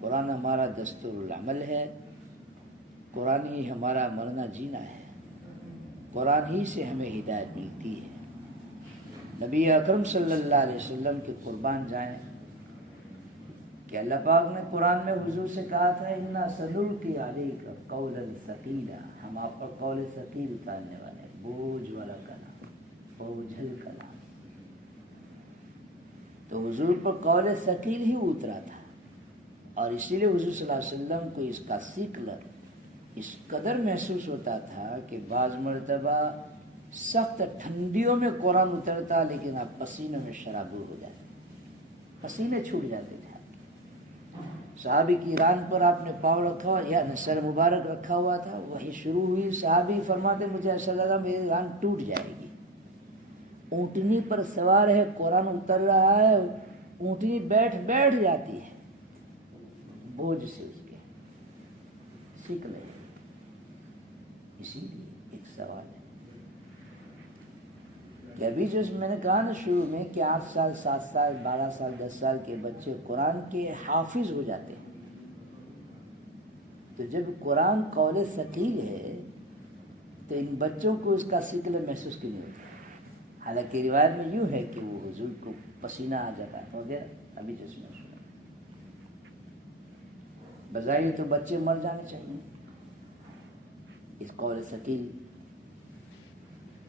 قرآن ہمارا دستور العمل ہے، قرآن ہی ہمارا مرنا جینا ہے، قرآن ہی سے ہمیں ہدایت ملتی ہے. نبی اکرم صلی اللہ علیہ وسلم کے قربان جائیں کہ کہ اللہ پاک نے قرآن میں حضور سے کہا تھا انا سنلقی علیک قولا ثقیلا، ہم آپ پر قول ثقیل اتارنے والے ہیں، بوجھ والا کلام، بوجھل کلام۔ تو حضور پر قول ثقیل ہی اترا تھا، اور اسی لیے حضور صلی اللہ علیہ وسلم کو اس کا ثقل اس قدر محسوس ہوتا تھا کہ بعض مرتبہ سخت ٹھنڈیوں میں قرآن اترتا لیکن آپ پسینوں میں شرابور ہو جاتے، پسینے چھوٹ جاتے تھے۔ صحابی کی ران پر آپ نے پاؤں رکھا یا سر مبارک رکھا ہوا تھا، وہی شروع ہوئی، صحابی فرماتے مجھے ایسا لگا میری ران ٹوٹ جائے گی۔ اونٹنی پر سوار ہے، قرآن اتر رہا ہے، اونٹنی بیٹھ جاتی ہے بوجھ سے، اس کے سیکھ لے۔ اسی لیے ایک سوال ہے کہ ابھی جو میں نے کہا نا شروع میں کہ 8 سال 7 سال 12 سال 10 سال کے بچے قرآن کے حافظ ہو جاتے ہیں، تو جب قرآن قول ثقیل ہے تو ان بچوں کو اس کا ثقل محسوس کیوں نہیں ہوتا؟ حالانکہ روایت میں یوں ہے کہ وہ حضور کو پسینہ آ جاتا ہے وغیرہ، ابھی جس میں سنا بظاہر تو بچے مر جانے چاہیے اس قول ثقیل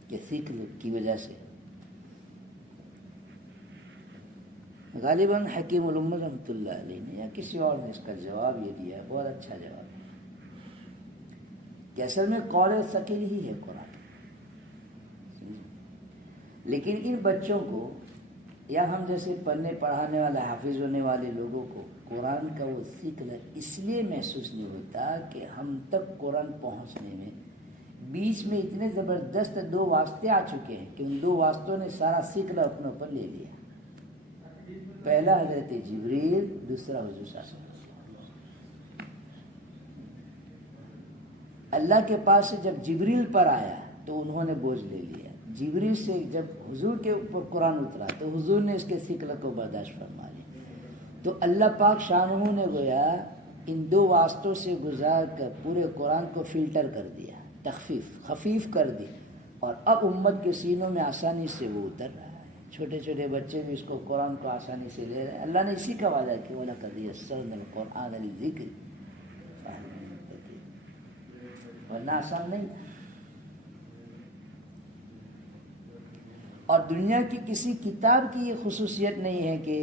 کے ثقل کی وجہ سے۔ غالباً حکیم الامت رحمۃ اللہ علیہ نے یا کسی اور نے اس کا جواب یہ دیا ہے، بہت اچھا جواب ہے، کہ اصل میں قول ثقیل ہی ہے قرآن، لیکن ان بچوں کو یا ہم جیسے پڑھنے پڑھانے والے حافظ ہونے والے لوگوں کو قرآن کا وہ ثقل اس لیے محسوس نہیں ہوتا کہ ہم تک قرآن پہنچنے میں بیچ میں اتنے زبردست 2 واسطے آ چکے ہیں کہ ان 2 واسطوں نے سارا ثقل اپنے اوپر لے لیا۔ پہلا حضرت جبریل، دوسرا حضور صلی اللہ علیہ وسلم۔ اللہ کے پاس سے جب جبریل پر آیا تو انہوں نے بوجھ لے لیا، جبریل سے جب حضور کے اوپر قرآن اترا تو حضور نے اس کے ثقل کو برداشت فرما لیا۔ تو اللہ پاک شانہ نے گویا ان 2 واسطوں سے گزار کر پورے قرآن کو فلٹر کر دیا، خفیف کر دی، اور اب امت کے سینوں میں آسانی سے وہ اتر رہا ہے۔ چھوٹے چھوٹے بچے بھی اس کو قرآن کو آسانی سے لے رہے ہیں۔ اللہ نے اسی کا وعدہ کیا وَلَقَدْ يَسَّرْنَا الْقُرْآنَ لِلذِّكْرِ فَهَلْ مِن مُّدَّكِرٍ، ورنہ آسان نہیں تھا۔ اور دنیا کی کسی کتاب کی یہ خصوصیت نہیں ہے کہ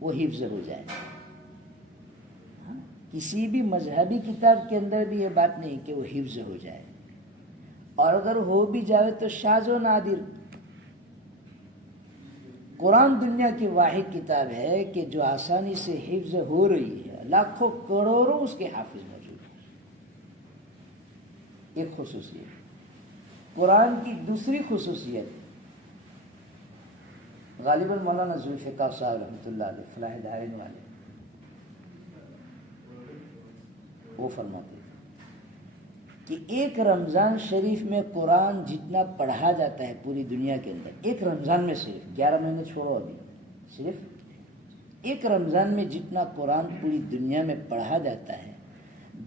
وہ حفظ ہو جائے، کسی بھی مذہبی کتاب کے اندر بھی یہ بات نہیں کہ وہ حفظ ہو جائے، اور اگر ہو بھی جائے تو شاذ و نادر۔ قرآن دنیا کی واحد کتاب ہے کہ جو آسانی سے حفظ ہو رہی ہے، لاکھوں کروڑوں اس کے حافظ موجود ہیں۔ ایک خصوصیت قرآن کی۔ دوسری خصوصیت غالباً مولانا ذوالفقار صاحب رحمۃ اللہ علیہ فلاح دارین والے وہ فرماتے ہیں کہ ایک رمضان شریف میں قرآن جتنا پڑھا جاتا ہے پوری دنیا کے اندر، ایک رمضان میں صرف 11 مہینے چھوڑو، ابھی صرف ایک رمضان میں جتنا قرآن پوری دنیا میں پڑھا جاتا ہے،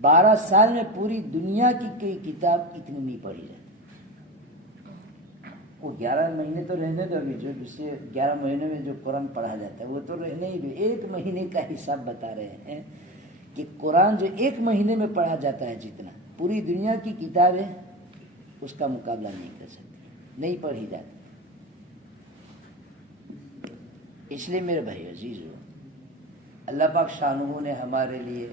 12 سال میں پوری دنیا کی کوئی کتاب اتنی نہیں پڑھی جاتی۔ وہ 11 مہینے تو رہنے دو، ابھی جو دوسرے 11 مہینے میں جو قرآن پڑھا جاتا ہے وہ تو رہنے ہی دو، 1 مہینے کا حساب بتا رہے ہیں کہ قرآن جو 1 مہینے میں پڑھا جاتا ہے جتنا پوری دنیا کی کتابیں اس کا مقابلہ نہیں کر سکتی، نہیں پڑھی جاتی۔ اس لیے میرے بھائی عزیزو، اللہ پاک شانہ نے ہمارے لیے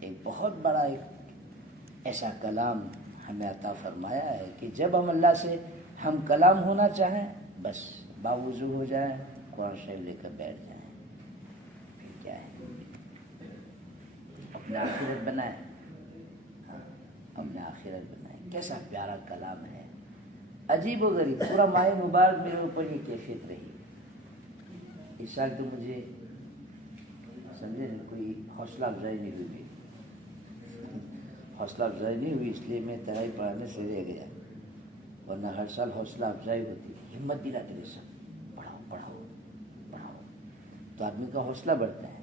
ایک بہت بڑا ایک ایسا کلام ہمیں عطا فرمایا ہے کہ جب ہم اللہ سے ہم کلام ہونا چاہیں بس باوضو ہو جائیں، قرآن شریف لے کر بیٹھ جائیں، پھر کیا ہے، اپنے آخرت بنائیں، اپنے آخرت بنائیں۔ کیسا پیارا کلام ہے، عجیب و غریب۔ پورا ماہ مبارک میرے اوپر یہ کیفیت رہی۔ اس سال تو مجھے سمجھے کوئی حوصلہ افزائی نہیں ہوئی، حوصلہ افزائی نہیں ہوئی، اس لیے میں تراویح پڑھانے سے رہ گیا، ورنہ ہر سال حوصلہ افزائی ہوتی، ہمت دلاتے تھے سب، پڑھاؤ پڑھاؤ پڑھاؤ، تو آدمی کا حوصلہ بڑھتا ہے۔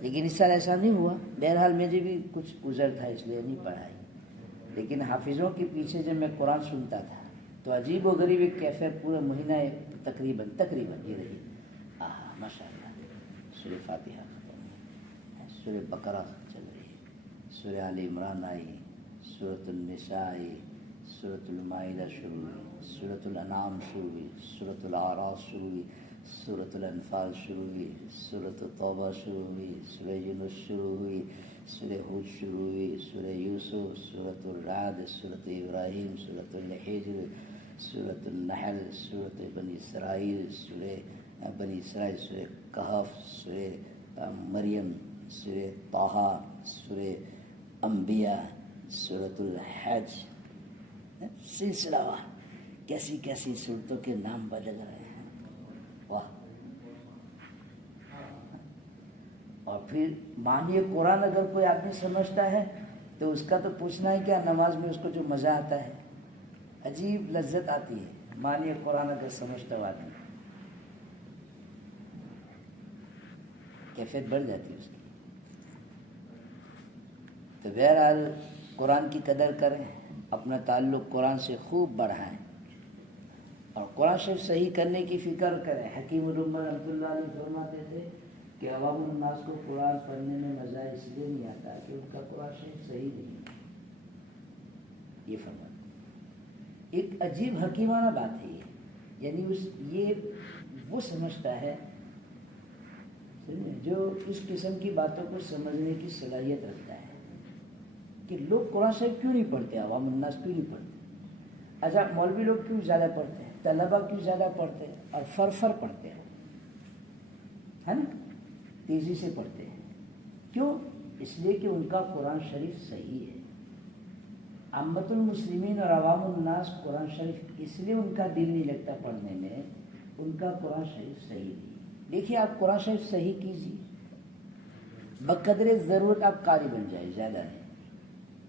لیکن اس سال ایسا نہیں ہوا، بہرحال مجھے بھی کچھ گزر تھا اس لیے نہیں پڑھائی، لیکن حافظوں کے پیچھے جب میں قرآن سنتا تھا تو عجیب و غریب ایک کیفیت پورا مہینہ تقریباً یہ رہی۔ ماشاء اللہ، سورہ فاتحہ ختم سورہ بقرہ چل رہی ہے، سورہ آل عمران آئی، سورۃ النساء آئی، سورۃ المائدہ شروع ہوئی، سورۃ الانعام شروع ہوئی، سورۃ الاعراف شروع ہوئی، سورۃ الانفال شروع ہوئی، سورۃ توبہ شروع ہوئی، سورہ یونس شروع ہوئی، سورہ ہود شروع ہوئی، سورہ یوسف، سورۃ الرعد، سورۃ ابراہیم، سورۃ الحجر، سورۃ النحل، سورۃ بنی اسرائیل، سورہ بنی اسرائیل، سورہ کہف، سورہ مریم، سورہ طٰہٰ، سورہ انبیاء، سورۃ الحج، سلسلہ وار کیسی کیسی صورتوں کے نام بدل رہے ہیں، واہ۔ اور پھر معنی قرآن اگر کوئی آدمی سمجھتا ہے تو اس کا تو پوچھنا ہے کیا، نماز میں اس کو جو مزہ آتا ہے، عجیب لذت آتی ہے معنی قرآن اگر سمجھتا ہو آدمی، کیفیت بڑھ جاتی ہے اس کی۔ تو بہرحال قرآن کی قدر کریں، اپنا تعلق قرآن سے خوب بڑھائیں اور قرآن شریف صحیح کرنے کی فکر کریں۔ حکیم الامہ رحمۃ اللہ علیہ فرماتے تھے کہ عوام الناس کو قرآن پڑھنے میں مزہ اس لیے نہیں آتا کہ ان کا قرآن شریف صحیح نہیں ہے، یہ فرماتے ہیں۔ ایک عجیب حکیمانہ بات ہے یہ، یعنی یہ وہ سمجھتا ہے جو اس قسم کی باتوں کو سمجھنے کی صلاحیت رکھتا ہے کہ لوگ قرآن شریف کیوں نہیں پڑھتے، عوام الناس کیوں نہیں پڑھتے، اچھا مولوی لوگ کیوں زیادہ پڑھتے ہیں، طلبا کیوں زیادہ پڑھتے ہیں اور فرفر پڑھتے ہیں، ہے نا، تیزی سے پڑھتے ہیں، کیوں؟ اس لیے کہ ان کا قرآن شریف صحیح ہے۔ عامۃ المسلمین اور عوام الناس قرآن شریف اس لیے ان کا دل نہیں لگتا پڑھنے میں، ان کا قرآن شریف صحیح نہیں۔ دیکھیے آپ قرآن شریف صحیح کیجیے، بقدر ضرورت آپ قاری بن جائے، زیادہ نہیں،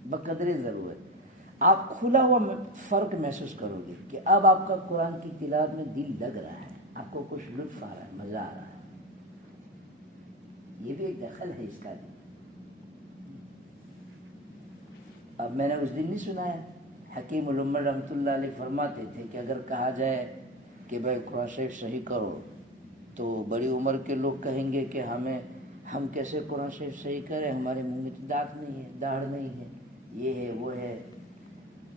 بقدر ضرورت آپ کھلا ہوا فرق محسوس کرو گے کہ اب آپ کا قرآن کی تلاوت میں دل لگ رہا ہے، آپ کو کچھ لطف آ رہا ہے، مزہ آ رہا ہے۔ یہ بھی ایک دخل ہے اس کا بھی۔ اب میں نے اس دن نہیں سنایا، حکیم الامہ رحمۃ اللہ علیہ فرماتے تھے کہ اگر کہا جائے کہ بھائی قرآن شریف صحیح کرو تو بڑی عمر کے لوگ کہیں گے کہ ہم کیسے قرآن شریف صحیح کریں، ہمارے منہ میں تو دانت نہیں ہے، داڑھ نہیں ہے، یہ ہے وہ ہے۔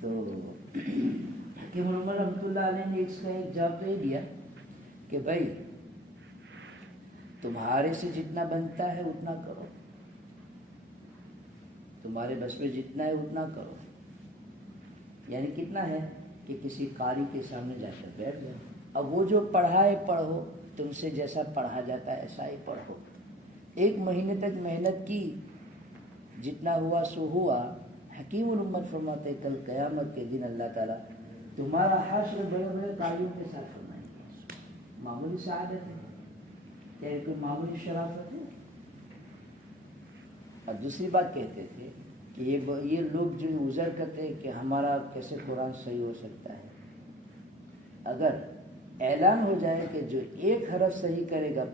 تو حکیم الامہ رحمۃ اللہ علیہ نے اس کا ایک جواب دے دیا کہ بھائی تمہارے سے جتنا بنتا ہے اتنا کرو، تمہارے بس میں جتنا ہے اتنا کرو، یعنی کتنا ہے کہ کسی قاری کے سامنے جا کر بیٹھ جاؤ، اب وہ جو پڑھائے پڑھو، تم سے جیسا پڑھا جاتا ہے ایسا ہی پڑھو، 1 مہینے تک محنت کی، جتنا ہوا سو ہوا۔ حکیم الامت فرماتے کل قیامت کے دن اللہ تعالیٰ تمہارا حشر بڑے بڑے قاریوں کے ساتھ فرمائیں گے۔ معمولی سعادت ہے یا کوئی معمولی شرافت ہے؟ اور دوسری بات کہتے تھے کہ یہ لوگ جو عذر کرتے ہیں کہ ہمارا کیسے قرآن صحیح ہو سکتا ہے، اگر اعلان ہو جائے کہ جو 1 حرف صحیح کرے گا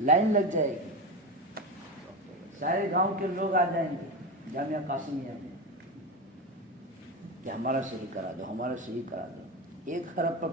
لائن لگ جائے گی، سارے گاؤں کے لوگ آ جائیں گے جامعہ قاسمیہ میں کہ ہمارا صحیح کرا دو، ہمارا صحیح کرا دو۔ 1 حرف پر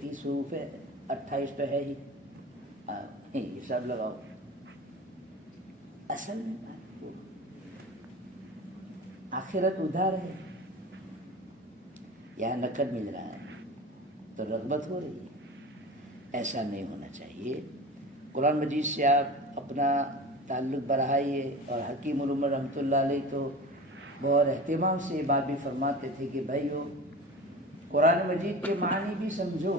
30 حروف ہے، 28 تو ہے ہی، حساب لگاؤ۔ اصل میں آخرت ادھار ہے، یہاں نقد مل رہا ہے تو رغبت ہو رہی ہے، ایسا نہیں ہونا چاہیے۔ قرآن مجید سے آپ اپنا تعلق بڑھائیے۔ اور حکیم الامہ رحمۃ اللہ علیہ تو بہت اہتمام سے یہ بات بھی فرماتے تھے کہ بھائیو قرآن مجید کے معنی بھی سمجھو،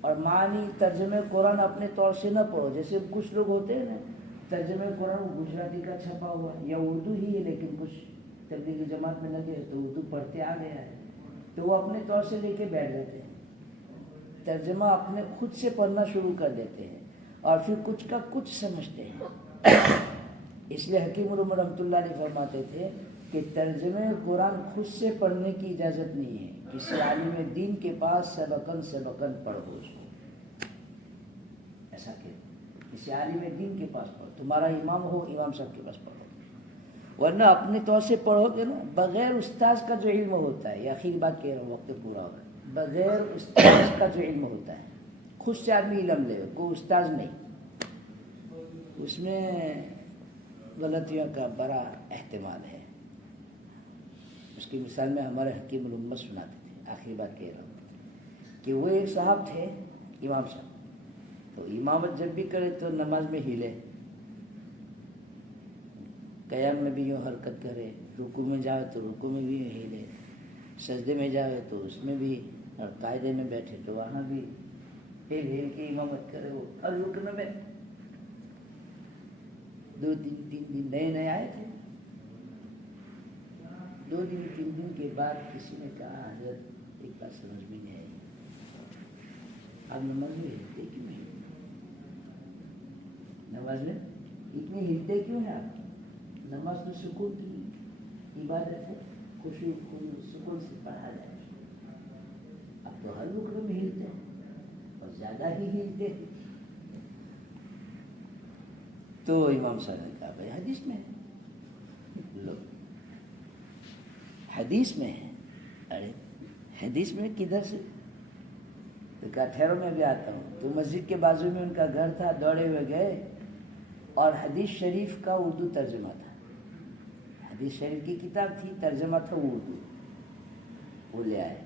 اور معنی ترجمہ قرآن اپنے طور سے نہ پڑھو، جیسے کچھ لوگ ہوتے ہیں نا ترجمہ قرآن گجراتی کا چھپا ہوا یا اردو ہی ہے لیکن کچھ تبلیغی جماعت میں لگے تو اردو پڑھتے آ گیا ہے تو وہ اپنے طور سے لے کے بیٹھ جاتے ہیں، ترجمہ اپنے خود سے پڑھنا شروع کر دیتے ہیں اور پھر کچھ کا کچھ سمجھتے ہیں۔ اس لیے حکیم الامہ رحمۃ اللہ علیہ فرماتے تھے کہ ترجمہ قرآن خود سے پڑھنے کی اجازت نہیں ہے، کسی عالم دین کے پاس سبقاً پڑھو اس کو، ایسا کہ کسی عالم دین کے پاس پڑھو، تمہارا امام ہو امام صاحب کے پاس پڑھو، ورنہ اپنے طور سے پڑھو گے نا بغیر استاذ کا جو علم ہوتا ہے، یہ آخری بات کہہ رہا ہوں وقت پورا ہو گیا، بغیر استاذ کا جو علم ہوتا ہے، خود سے آدمی علم لے، کوئی استاذ نہیں، اس میں غلطیوں کا بڑا احتمال ہے۔ اس کی مثال میں ہمارے حکیم الامت سناتے تھے، آخری بات کہہ رہا ہوں کہ وہ ایک صاحب تھے، امام صاحب، تو امامت جب بھی کرے تو نماز میں ہلے، قیام میں بھی یوں حرکت کرے، رکوع میں جائے تو رکوع میں بھی یوں ہلے، سجدے میں جائے تو اس میں بھی، اور قاعدے میں بیٹھے تو وہاں بھی ہل ہل کے امامت کرے۔ وہ ہر رکن میں 2-3 دن نئے آئے تھے، 2-3 دن کے بعد کسی نے کہا حضرت ایک بات سمجھ میں نہیں آئی، آپ نماز میں ہلتے کیوں ہیں؟ نماز میں اتنے ہلتے کیوں ہیں آپ؟ نماز تو سکون کی عبادت ہے، خوشی سکون سے پڑھا جائے، اب تو ہر رکن میں ہلتے ہیں اور زیادہ ہی ہلتے ہیں۔ تو امام صاحب نے کہا بھائی حدیث میں ہے، لو حدیث میں ہے۔ ارے حدیث میں کدھر سے؟ تو کہا ٹھہرو میں بھی آتا ہوں۔ تو مسجد کے بازو میں ان کا گھر تھا، دوڑے ہوئے گئے اور حدیث شریف کا اردو ترجمہ تھا، حدیث شریف کی کتاب تھی، ترجمہ تھا وہ اردو، وہ لے آئے۔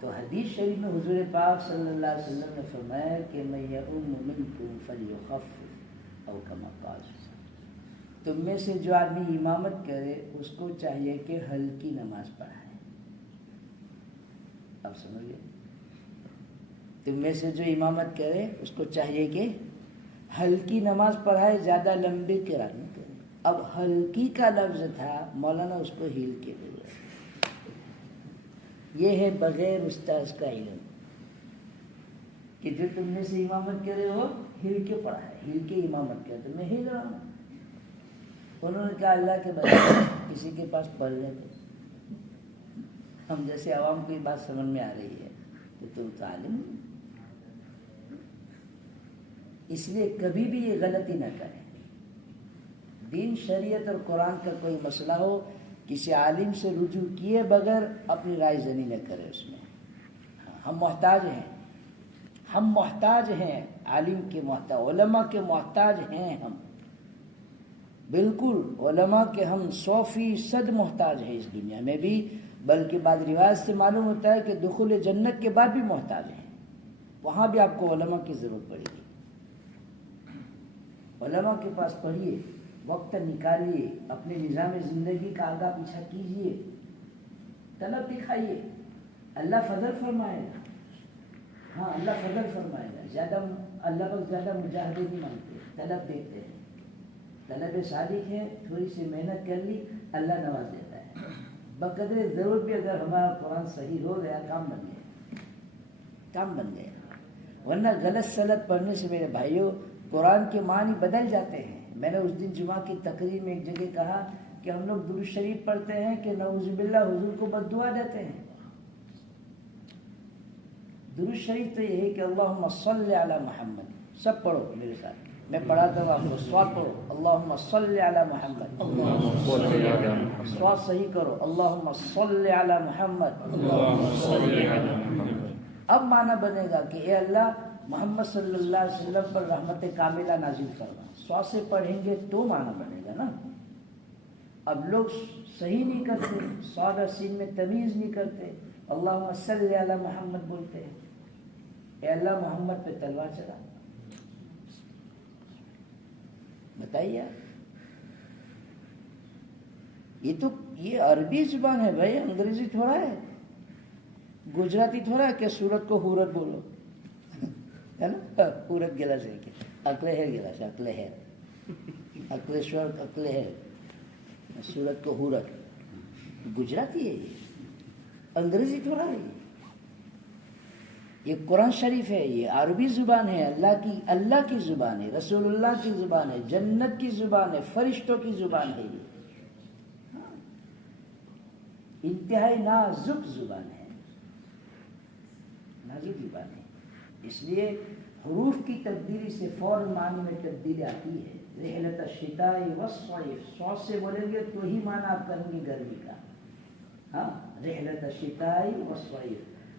تو حدیث شریف میں حضور پاک صلی اللہ علیہ وسلم نے فرمایا کہ من یؤم منکم فلیخفف او کما قال، تم میں سے جو آدمی امامت کرے اس کو چاہیے کہ ہلکی نماز پڑھائے۔ اب سمجھئے، تم میں سے جو امامت کرے اس کو چاہیے کہ ہلکی نماز پڑھائے، زیادہ لمبے قرات نہ کرے۔ اب ہلکی کا لفظ تھا، مولانا اس کو ہل کے بولے۔ یہ ہے بغیر استاذ کا علم، کہ جو تم میں سے امامت کرے وہ ہل کے پڑھائے، ہل کے امامت کرے، تو میں ہل رہا ہوں۔ انہوں نے کہا اللہ کے بندے، کسی کے پاس پڑھ لیتے، ہم جیسے عوام کو یہ بات سمجھ میں آ رہی ہے تو تم تو عالم نہیں۔ اس لیے کبھی بھی یہ غلطی نہ کریں، دین شریعت اور قرآن کا کوئی مسئلہ ہو، کسی عالم سے رجوع کیے بغیر اپنی رائے زنی نہ کرے اس میں۔ ہم محتاج ہیں، ہم محتاج ہیں، عالم کے محتاج، علماء کے محتاج ہیں ہم، بالکل علماء کے ہم 100% محتاج ہیں اس دنیا میں بھی، بلکہ بعض روایت سے معلوم ہوتا ہے کہ دخول جنت کے بعد بھی محتاج ہیں، وہاں بھی آپ کو علماء کی ضرورت پڑے گی۔ علماء کے پاس پڑھیے، وقت نکالیے، اپنے نظام زندگی کا آگا پیچھا کیجیے، طلب دکھائیے، اللہ فضل فرمائے گا۔ ہاں اللہ فضل فرمائے گا، زیادہ اللہ کو زیادہ مجاہدے نہیں مانگتے، طلب دیتے ہیں، طلب صادق ہے، تھوڑی سی محنت کر لی، اللہ نواز دیتا ہے، بقدر ضرور بھی اگر ہمارا قرآن صحیح ہو گیا، کام بن گیا، کام بن گیا۔ ورنہ غلط سلط پڑھنے سے میرے بھائیوں قرآن کے معنی بدل جاتے ہیں۔ میں نے اس دن جمعہ کی تقریر میں ایک جگہ کہا کہ ہم لوگ درود شریف پڑھتے ہیں کہ نعوذ باللہ حضور کو بد دعا دیتے ہیں۔ درود شریف تو یہ ہے کہ اللہم صلی علی محمد، سب پڑھو میرے ساتھ، میں پڑھاتا ہوں آپ کو، سواد پڑھو، اللہم صلی علی محمد، سواد صحیح کرو، اللہم صلی علی محمد۔ اب معنی بنے گا کہ اے اللہ محمد صلی اللہ علیہ وسلم پر رحمت کاملہ نازل فرما، سواد سے پڑھیں گے تو معنی بنے گا نا۔ اب لوگ صحیح نہیں کرتے، صاد اور سین میں تمیز نہیں کرتے، اللہم صلی علی محمد بولتے ہیں، اے اللہ محمد پہ تلوار چلا۔ بتائیے، یہ عربی زبان ہے بھائی، انگریزی تھوڑا ہے، گجراتی تھوڑا ہے کہ سورت کو حورت بولو، ہے نا، حورت گلاس ہے کہ اکلے ہے گلاس، اکلے ہے، اکلیشور اکلے ہے، سورت کو حورت، گجراتی ہے یہ، انگریزی تھوڑا ہے یہ قرآن شریف ہے، یہ عربی زبان ہے، اللہ کی زبان ہے، رسول اللہ کی زبان ہے، جنت کی زبان ہے، فرشتوں کی زبان ہے، یہ انتہائی نازک زبان ہے، نازک زبان ہے۔ اس لیے حروف کی تبدیلی سے فوراً معنی میں تبدیلی آتی ہے۔ رحلت الشتاء والصیف، سواد سے بولیں گے تو ہی معنی آپ کریں گے گرمی کا، ہاں، رحلت الشتاء والصیف،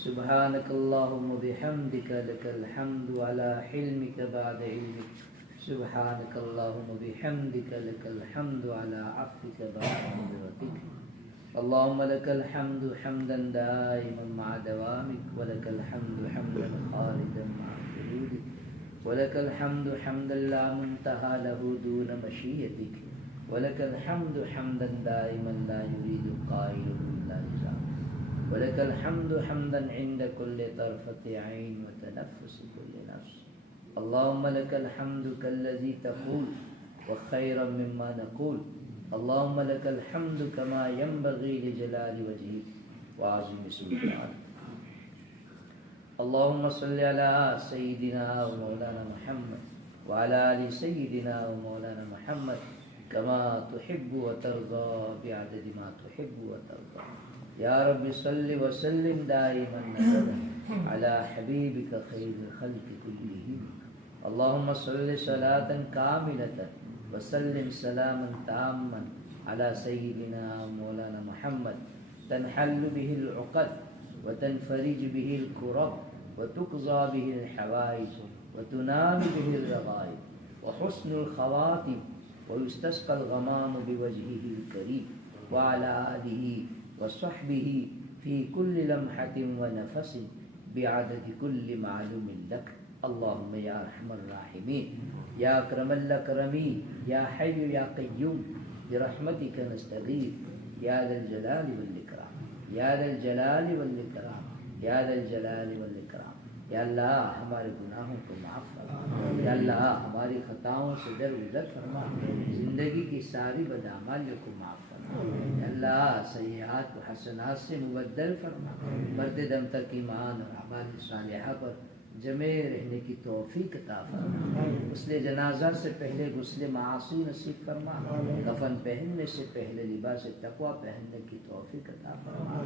سبحانك اللهم وبحمدك لك الحمد على حلمك بعد علمك سبحانك اللهم وبحمدك لك الحمد على عفوك بعد قدرتك اللهم لك الحمد حمدا دائما مع دوامك ولك الحمد حمدا خالدا مع خلودك ولك الحمد حمدا لا منتهى له دون مشيئتك ولك الحمد حمدا دائما لا يريد قائله الا رضاك ولك الحمد حمدا عند كل طرفة عين وتنفس كل نفس اللهم لك الحمد كالذي تقول وخيرا مما نقول اللهم لك الحمد كما ينبغي لجلال وجهك وعظيم سلطانك اللهم صل على سيدنا ومولانا محمد وعلى آل سيدنا ومولانا محمد كما تحب وترضى بعدد ما تحب وترضى يا رب صل وسلم دائما أبدا على حبيبك خير الخلق كلهم اللهم صل صلاة كاملة وسلم سلاما تاما على سيدنا ومولانا محمد تنحل به العقد وتنفرج به الكرب وتقضى به الحوائج وتنال به الرغائب وحسن الخواتم ويستسقى الغمام بوجهه الكريم وعلى آله وصحبه في كل لمحة ونفس بعدد كل معلوم لك اللهم يا ارحم الراحمين يا اکرم الاکرمین یا حی یا قیوم برحمتك نستغیث یا ذا الجلال والاکرام یا ذا الجلال والاکرام یا ذا الجلال والاکرام یا اللہ ہمارے گناہوں کو معاف فرما یا اللہ ہماری خطاؤں سے درگزر فرما زندگی کی ساری بدعمالیوں کو معاف فرما یا اللہ سیئات و حسنات سے مبدل فرما مرد دم تک ایمان اور اعمال صالحہ پر جمع رہنے کی توفیق عطا فرما غسل جنازہ سے پہلے غسل معاصی نصیب فرما کفن پہننے سے پہلے لباس تقوی پہننے کی توفیق عطا فرما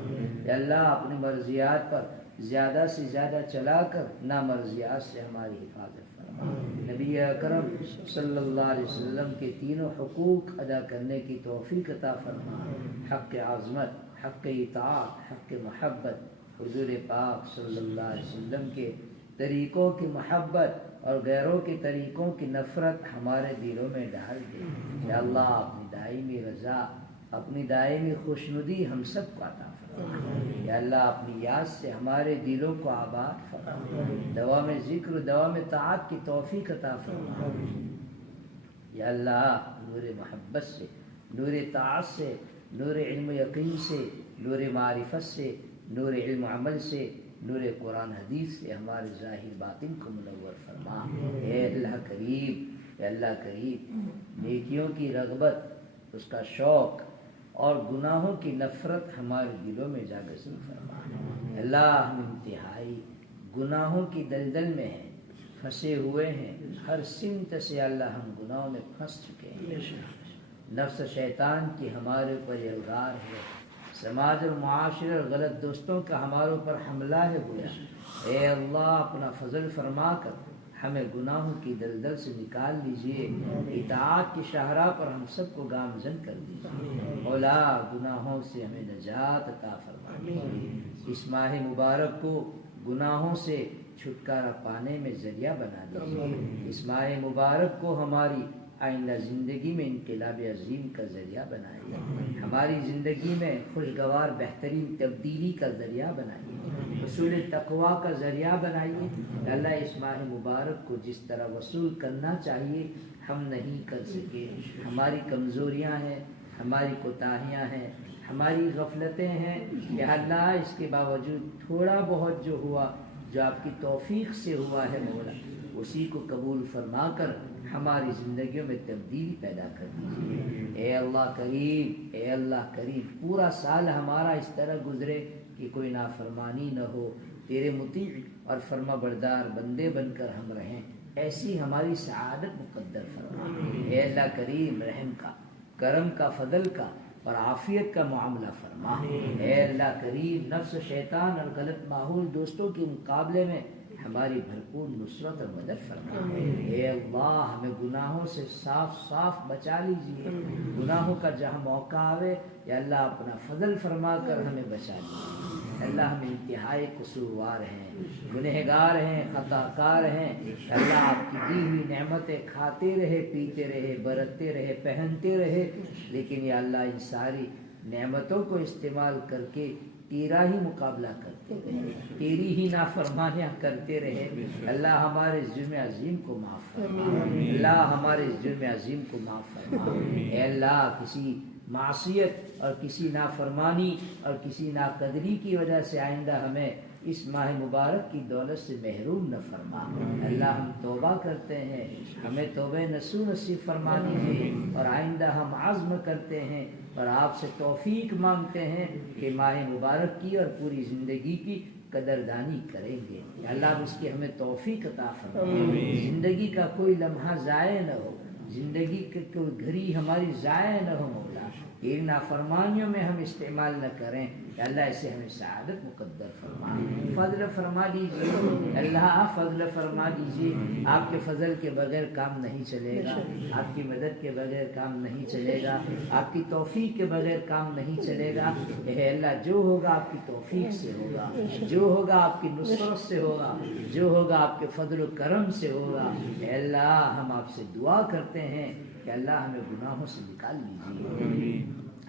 یا اللہ اپنی مرضیات پر زیادہ سے زیادہ چلا کر نامرضیات سے ہماری حفاظت فرما نبی اکرم صلی اللہ علیہ وسلم کے تینوں حقوق ادا کرنے کی توفیق عطا فرما حق عظمت حق اطاعت حق محبت حضور پاک صلی اللہ علیہ وسلم کے طریقوں کی محبت اور غیروں کے طریقوں کی نفرت ہمارے دلوں میں ڈال دے یا اللہ اپنی دائمی رضا اپنی دائمی خوشنودی ہم سب کو عطا فرما یا اللہ اپنی یاد سے ہمارے دلوں کو آباد فرما دوام ذکر دوام طاعت کی توفیق عطا فرما یا اللہ نور محبت سے نور طاعت سے نور علم یقین سے نور معرفت سے نور علم عمل سے نور قرآن حدیث سے ہمارے ظاہر باطن کو منور فرما اے اللہ کریم اے اللہ کریم نیکیوں کی رغبت اس کا شوق اور گناہوں کی نفرت ہمارے دلوں میں جاگزین فرما اللہ ہم انتہائی گناہوں کی دلدل میں ہیں پھنسے ہوئے ہیں ہر سمت سے اللہ ہم گناہوں میں پھنس چکے ہیں نفس شیطان کی ہمارے اوپر الغار ہے سماج اور معاشرے اور غلط دوستوں کا ہمارے اوپر حملہ ہے گویا اے اللہ اپنا فضل فرما کر ہمیں گناہوں کی دلدل سے نکال لیجئے اطاعت کی شاہراہ پر ہم سب کو گامزن کر دیجئے مولا گناہوں سے ہمیں نجات عطا فرما اس ماہ مبارک کو گناہوں سے چھٹکارا پانے میں ذریعہ بنا دیجئے اس ماہ مبارک کو ہماری آئندہ زندگی میں انقلاب عظیم کا ذریعہ بنائیے ہماری زندگی میں خوشگوار بہترین تبدیلی کا ذریعہ بنائیے حصول تقوی کا ذریعہ بنائیے اللہ اس ماہ مبارک کو جس طرح وصول کرنا چاہیے ہم نہیں کر سکے ہماری کمزوریاں ہیں ہماری کوتاہیاں ہیں ہماری غفلتیں ہیں یا اللہ اس کے باوجود تھوڑا بہت جو ہوا جو آپ کی توفیق سے ہوا ہے مولا اسی کو قبول فرما کر ہماری زندگیوں میں تبدیلی پیدا کر دیجیے اے اللہ کریم پورا سال ہمارا اس طرح گزرے کہ کوئی نافرمانی نہ ہو تیرے مطیع اور فرما بردار بندے بن کر ہم رہیں ایسی ہماری سعادت مقدر فرما اے اللہ کریم رحم کا کرم کا فضل کا اور عافیت کا معاملہ فرما اے اللہ کریم نفس شیطان اور غلط ماحول دوستوں کے مقابلے میں ہماری بھرپور نصرت اور مدد فرما اے اللہ ہمیں گناہوں سے صاف بچا لیجیے گناہوں کا جہاں موقع آوے یا اللہ اپنا فضل فرما کر ہمیں بچا لیجیے اللہ ہم انتہائی قصوروار ہیں، گنہگار ہیں، خطا کار ہیں۔ اللہ آپ کی دی ہوئی نعمتیں کھاتے رہے، پیتے رہے، برتتے رہے، پہنتے رہے، لیکن یا اللہ ان ساری نعمتوں کو استعمال کر کے تیرا ہی مقابلہ کرتے رہے، تیری ہی نافرمانیاں کرتے رہے۔ اللہ ہمارے جرم عظیم کو معاف فرما، اللہ ہمارے جرم عظیم کو معاف فرما۔ اے اللہ کسی معصیت اور کسی نافرمانی اور کسی ناقدری کی وجہ سے آئندہ ہمیں اس ماہ مبارک کی دولت سے محروم نہ فرما۔ اللہ ہم توبہ کرتے ہیں، ہمیں توبہ نصوح نصیب فرما دیجیے، اور آئندہ ہم عزم کرتے ہیں اور آپ سے توفیق مانگتے ہیں کہ ماہ مبارک کی اور پوری زندگی کی قدردانی کریں گے۔ اللہ اس کی ہمیں توفیق عطا فرمائے، زندگی کا کوئی لمحہ ضائع نہ ہو، زندگی کی کوئی گھڑی ہماری ضائع نہ ہو مولا، ایک نافرمانیوں میں ہم استعمال نہ کریں۔ اللہ اسے ہمیں سعادت مقدر فرما، فضل فرما دیجیے، اللہ فضل فرما دیجیے۔ آپ کے فضل کے بغیر کام نہیں چلے گا، آپ کی مدد کے بغیر کام نہیں چلے گا، آپ کی توفیق کے بغیر کام نہیں چلے گا۔ اے اللہ جو ہوگا آپ کی توفیق سے ہوگا، جو ہوگا آپ کی نصرت سے ہوگا، جو ہوگا آپ کے فضل و کرم سے ہوگا۔ اے اللہ ہم آپ سے دعا کرتے ہیں کہ اللہ ہمیں گناہوں سے نکال لیجیے۔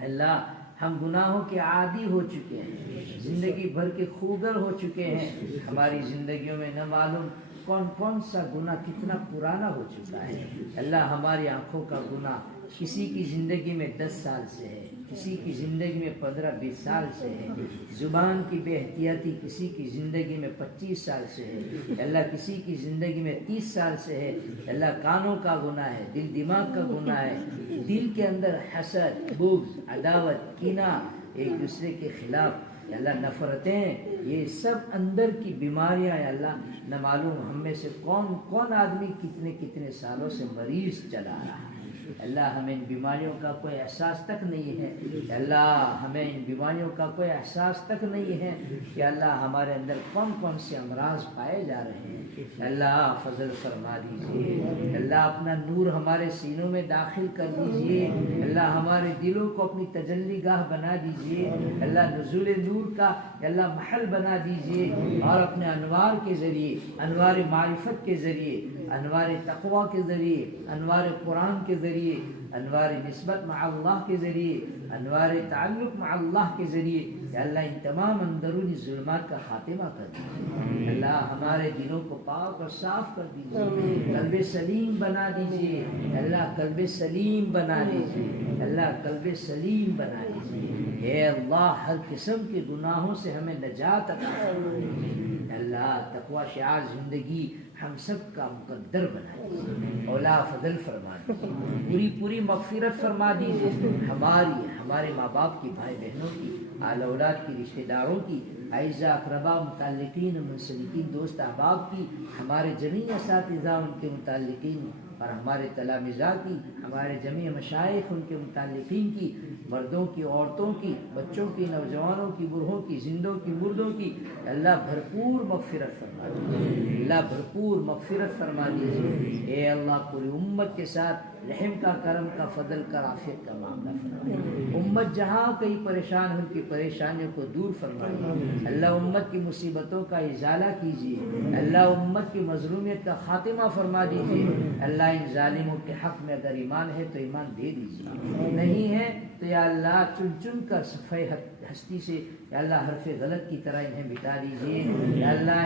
اللہ ہم گناہوں کے عادی ہو چکے ہیں، زندگی بھر کے خوگر ہو چکے ہیں، ہماری زندگیوں میں نہ معلوم کون کون سا گناہ کتنا پرانا ہو چکا ہے۔ اللہ ہماری آنکھوں کا گناہ کسی کی زندگی میں 10 سال سے ہے، کسی کی زندگی میں 15-20 سال سے ہے، زبان کی بے احتیاطی کسی کی زندگی میں 25 سال سے ہے، اللہ کسی کی زندگی میں 30 سال سے ہے۔ اللہ کانوں کا گناہ ہے، دل دماغ کا گناہ ہے، دل کے اندر حسد، بغض، عداوت، کینہ، ایک دوسرے کے خلاف اللہ نفرتیں، یہ سب اندر کی بیماریاں ہیں۔ اللہ نہ معلوم ہم میں سے کون آدمی کتنے سالوں سے مریض چلا رہا ہے۔ اللہ ہمیں ان بیماریوں کا کوئی احساس تک نہیں ہے، اللہ ہمیں ان بیماریوں کا کوئی احساس تک نہیں ہے کہ اللہ ہمارے اندر کون سے امراض پائے جا رہے ہیں۔ اللہ فضل فرما دیجیے، اللہ اپنا نور ہمارے سینوں میں داخل کر دیجیے، اللہ ہمارے دلوں کو اپنی تجلی گاہ بنا دیجیے، اللہ نزول نور کا اللہ محل بنا دیجیے، اور اپنے انوار کے ذریعے، انوار معرفت کے ذریعے، انوار تقوی کے ذریعے، انوار قرآن کے ذریعے، انوار نسبت مع اللہ کے ذریعے، انوار تعلق مع اللہ کے ذریعے، کہ اللہ ان تمام اندرونی ظلمات کا خاتمہ کر دیجیے۔ اللہ ہمارے دلوں کو پاک اور صاف کر دیجیے، قلب سلیم بنا دیجیے، اللہ قلب سلیم بنا دیجیے، اللہ قلب سلیم بنا دیجیے۔ اے اللہ ہر قسم کے گناہوں سے ہمیں نجات عطا فرمائے، اللہ تقوی شعار زندگی ہم سب کا مقدر بنا دیجیے، اولا فضل فرما دیجیے، پوری مغفرت فرما دیجیے، ہمارے ماں باپ کی، بھائی بہنوں کی، آل اولاد کی، رشتہ داروں کی، اعزاء اقربا، متعلقین منسلکین، دوست احباب کی، ہمارے جمیع اساتذہ ان کے متعلقین اور ہمارے تلامذہ کی، ہمارے جمیع مشائخ ان کے متعلقین کی، مردوں کی، عورتوں کی، بچوں کی، نوجوانوں کی، بوڑھوں کی، زندوں کی، مردوں کی، اللہ بھرپور مغفرت فرما دیجیے، اللہ بھرپور مغفرت فرما دیجیے۔ اے اللہ پوری امت کے ساتھ رحم کا، کرم کا، فضل کا، عافیت کا معاملہ فرمائیے۔ امت جہاں کہیں پریشان ہو، ان کی پریشانیوں کو دور فرمائیے، اللہ امت کی مصیبتوں کا ازالہ کیجیے، اللہ امت کی مظلومیت کا خاتمہ فرما دیجیے۔ اللہ ان ظالموں کے حق میں اگر ایمان ہے تو ایمان دے دیجیے، نہیں ہے تو یا اللہ چن کر صفحہ ہستی سے یا اللہ حرف غلط کی طرح انہیں مٹا دیجیے، یا اللہ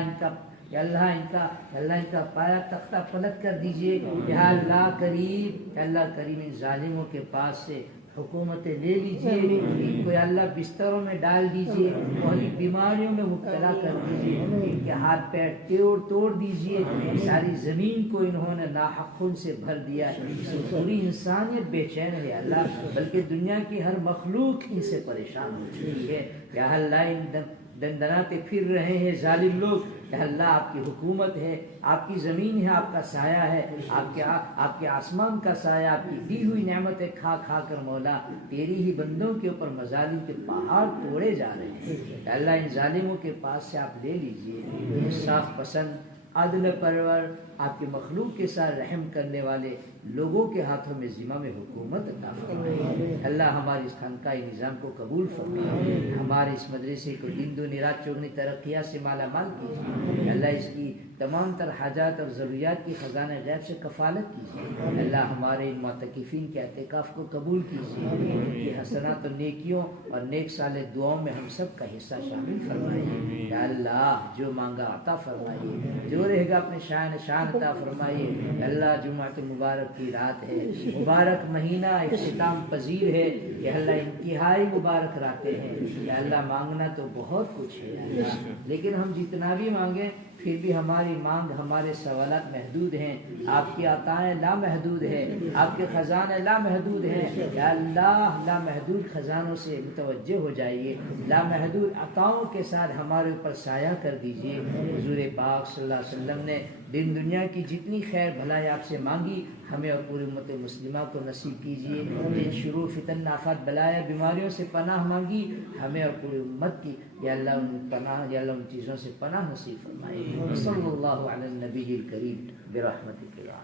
ان کا پایا تختہ پلٹ کر دیجیے، یا اللہ کریم ان ظالموں کے پاس سے حکومتیں لے لیجیے، ان کو یا اللہ بستروں میں ڈال دیجیے، بہت بیماریوں میں مبتلا کر دیجیے، ان کے ہاتھ پیر توڑ دیجیے، ساری زمین کو انہوں نے ناحق خون سے بھر دیا، پوری انسانیت بے چین ہے اللہ، بلکہ دنیا کی ہر مخلوق ان سے پریشان ہو چکی ہے۔ یا اللہ ان دندناتے پھر رہے ہیں ظالم لوگ، کہ اللہ آپ کی حکومت ہے، آپ کی زمین ہے، آپ کا سایہ ہے، آپ کے آسمان کا سایہ، آپ کی دی ہوئی نعمتیں کھا کر مولا تیری ہی بندوں کے اوپر مظالم کے پہاڑ توڑے جا رہے ہیں۔ اللہ ان ظالموں کے پاس سے آپ لے لیجئے، انصاف پسند، عدل پرور، آپ کے مخلوق کے ساتھ رحم کرنے والے لوگوں کے ہاتھوں میں ذمہ حکومت عطا فرمائے۔ اللہ ہمارے اس خانقاہی نظام کو قبول فرمائے، ہمارے اس مدرسے کو دن دنیا رات چوگنی ترقیات سے مالا مال کیجیے۔ اللہ اس کی تمام تر حاجات اور ضروریات کی خزانہ غیب سے کفالت کیجیے۔ اللہ ہمارے ان معتکفین کے اعتکاف کو قبول کیجیے، ان کی حسنات و نیکیوں اور نیک صالح دعاؤں میں ہم سب کا حصہ شامل فرمائیے۔ یا اللہ جو مانگا عطا فرمائیے، جو رہے گا اپنے شان عطا فرمائیے۔ اللہ جمعۃ مبارک کی رات ہے، مبارک مہینہ اختتام پذیر ہے، یا اللہ انتہائی مبارک راتیں ہیں۔ یا اللہ مانگنا تو بہت کچھ ہے اللہ، لیکن ہم جتنا بھی مانگیں پھر بھی ہماری مانگ، ہمارے سوالات محدود ہیں، آپ کی عطائیں لامحدود ہیں، آپ کے خزانے لامحدود ہیں۔ یا اللہ لامحدود خزانوں سے متوجہ ہو جائیے، لامحدود عطاؤں کے ساتھ ہمارے اوپر سایہ کر دیجیے۔ حضور پاک صلی اللہ علیہ وسلم نے دین دنیا کی جتنی خیر بھلائی آپ سے مانگی، ہمیں اور پوری امت مسلمہ کو نصیب کیجیے۔ جن شرور فتن آفات بلایا بیماریوں سے پناہ مانگی، ہمیں اور پوری امت کی یا اللہ ان پناہ، یا اللہ ان چیزوں سے پناہ نصیب فرمائے۔ صلی اللہ علی النبی الکریم برحمتک یا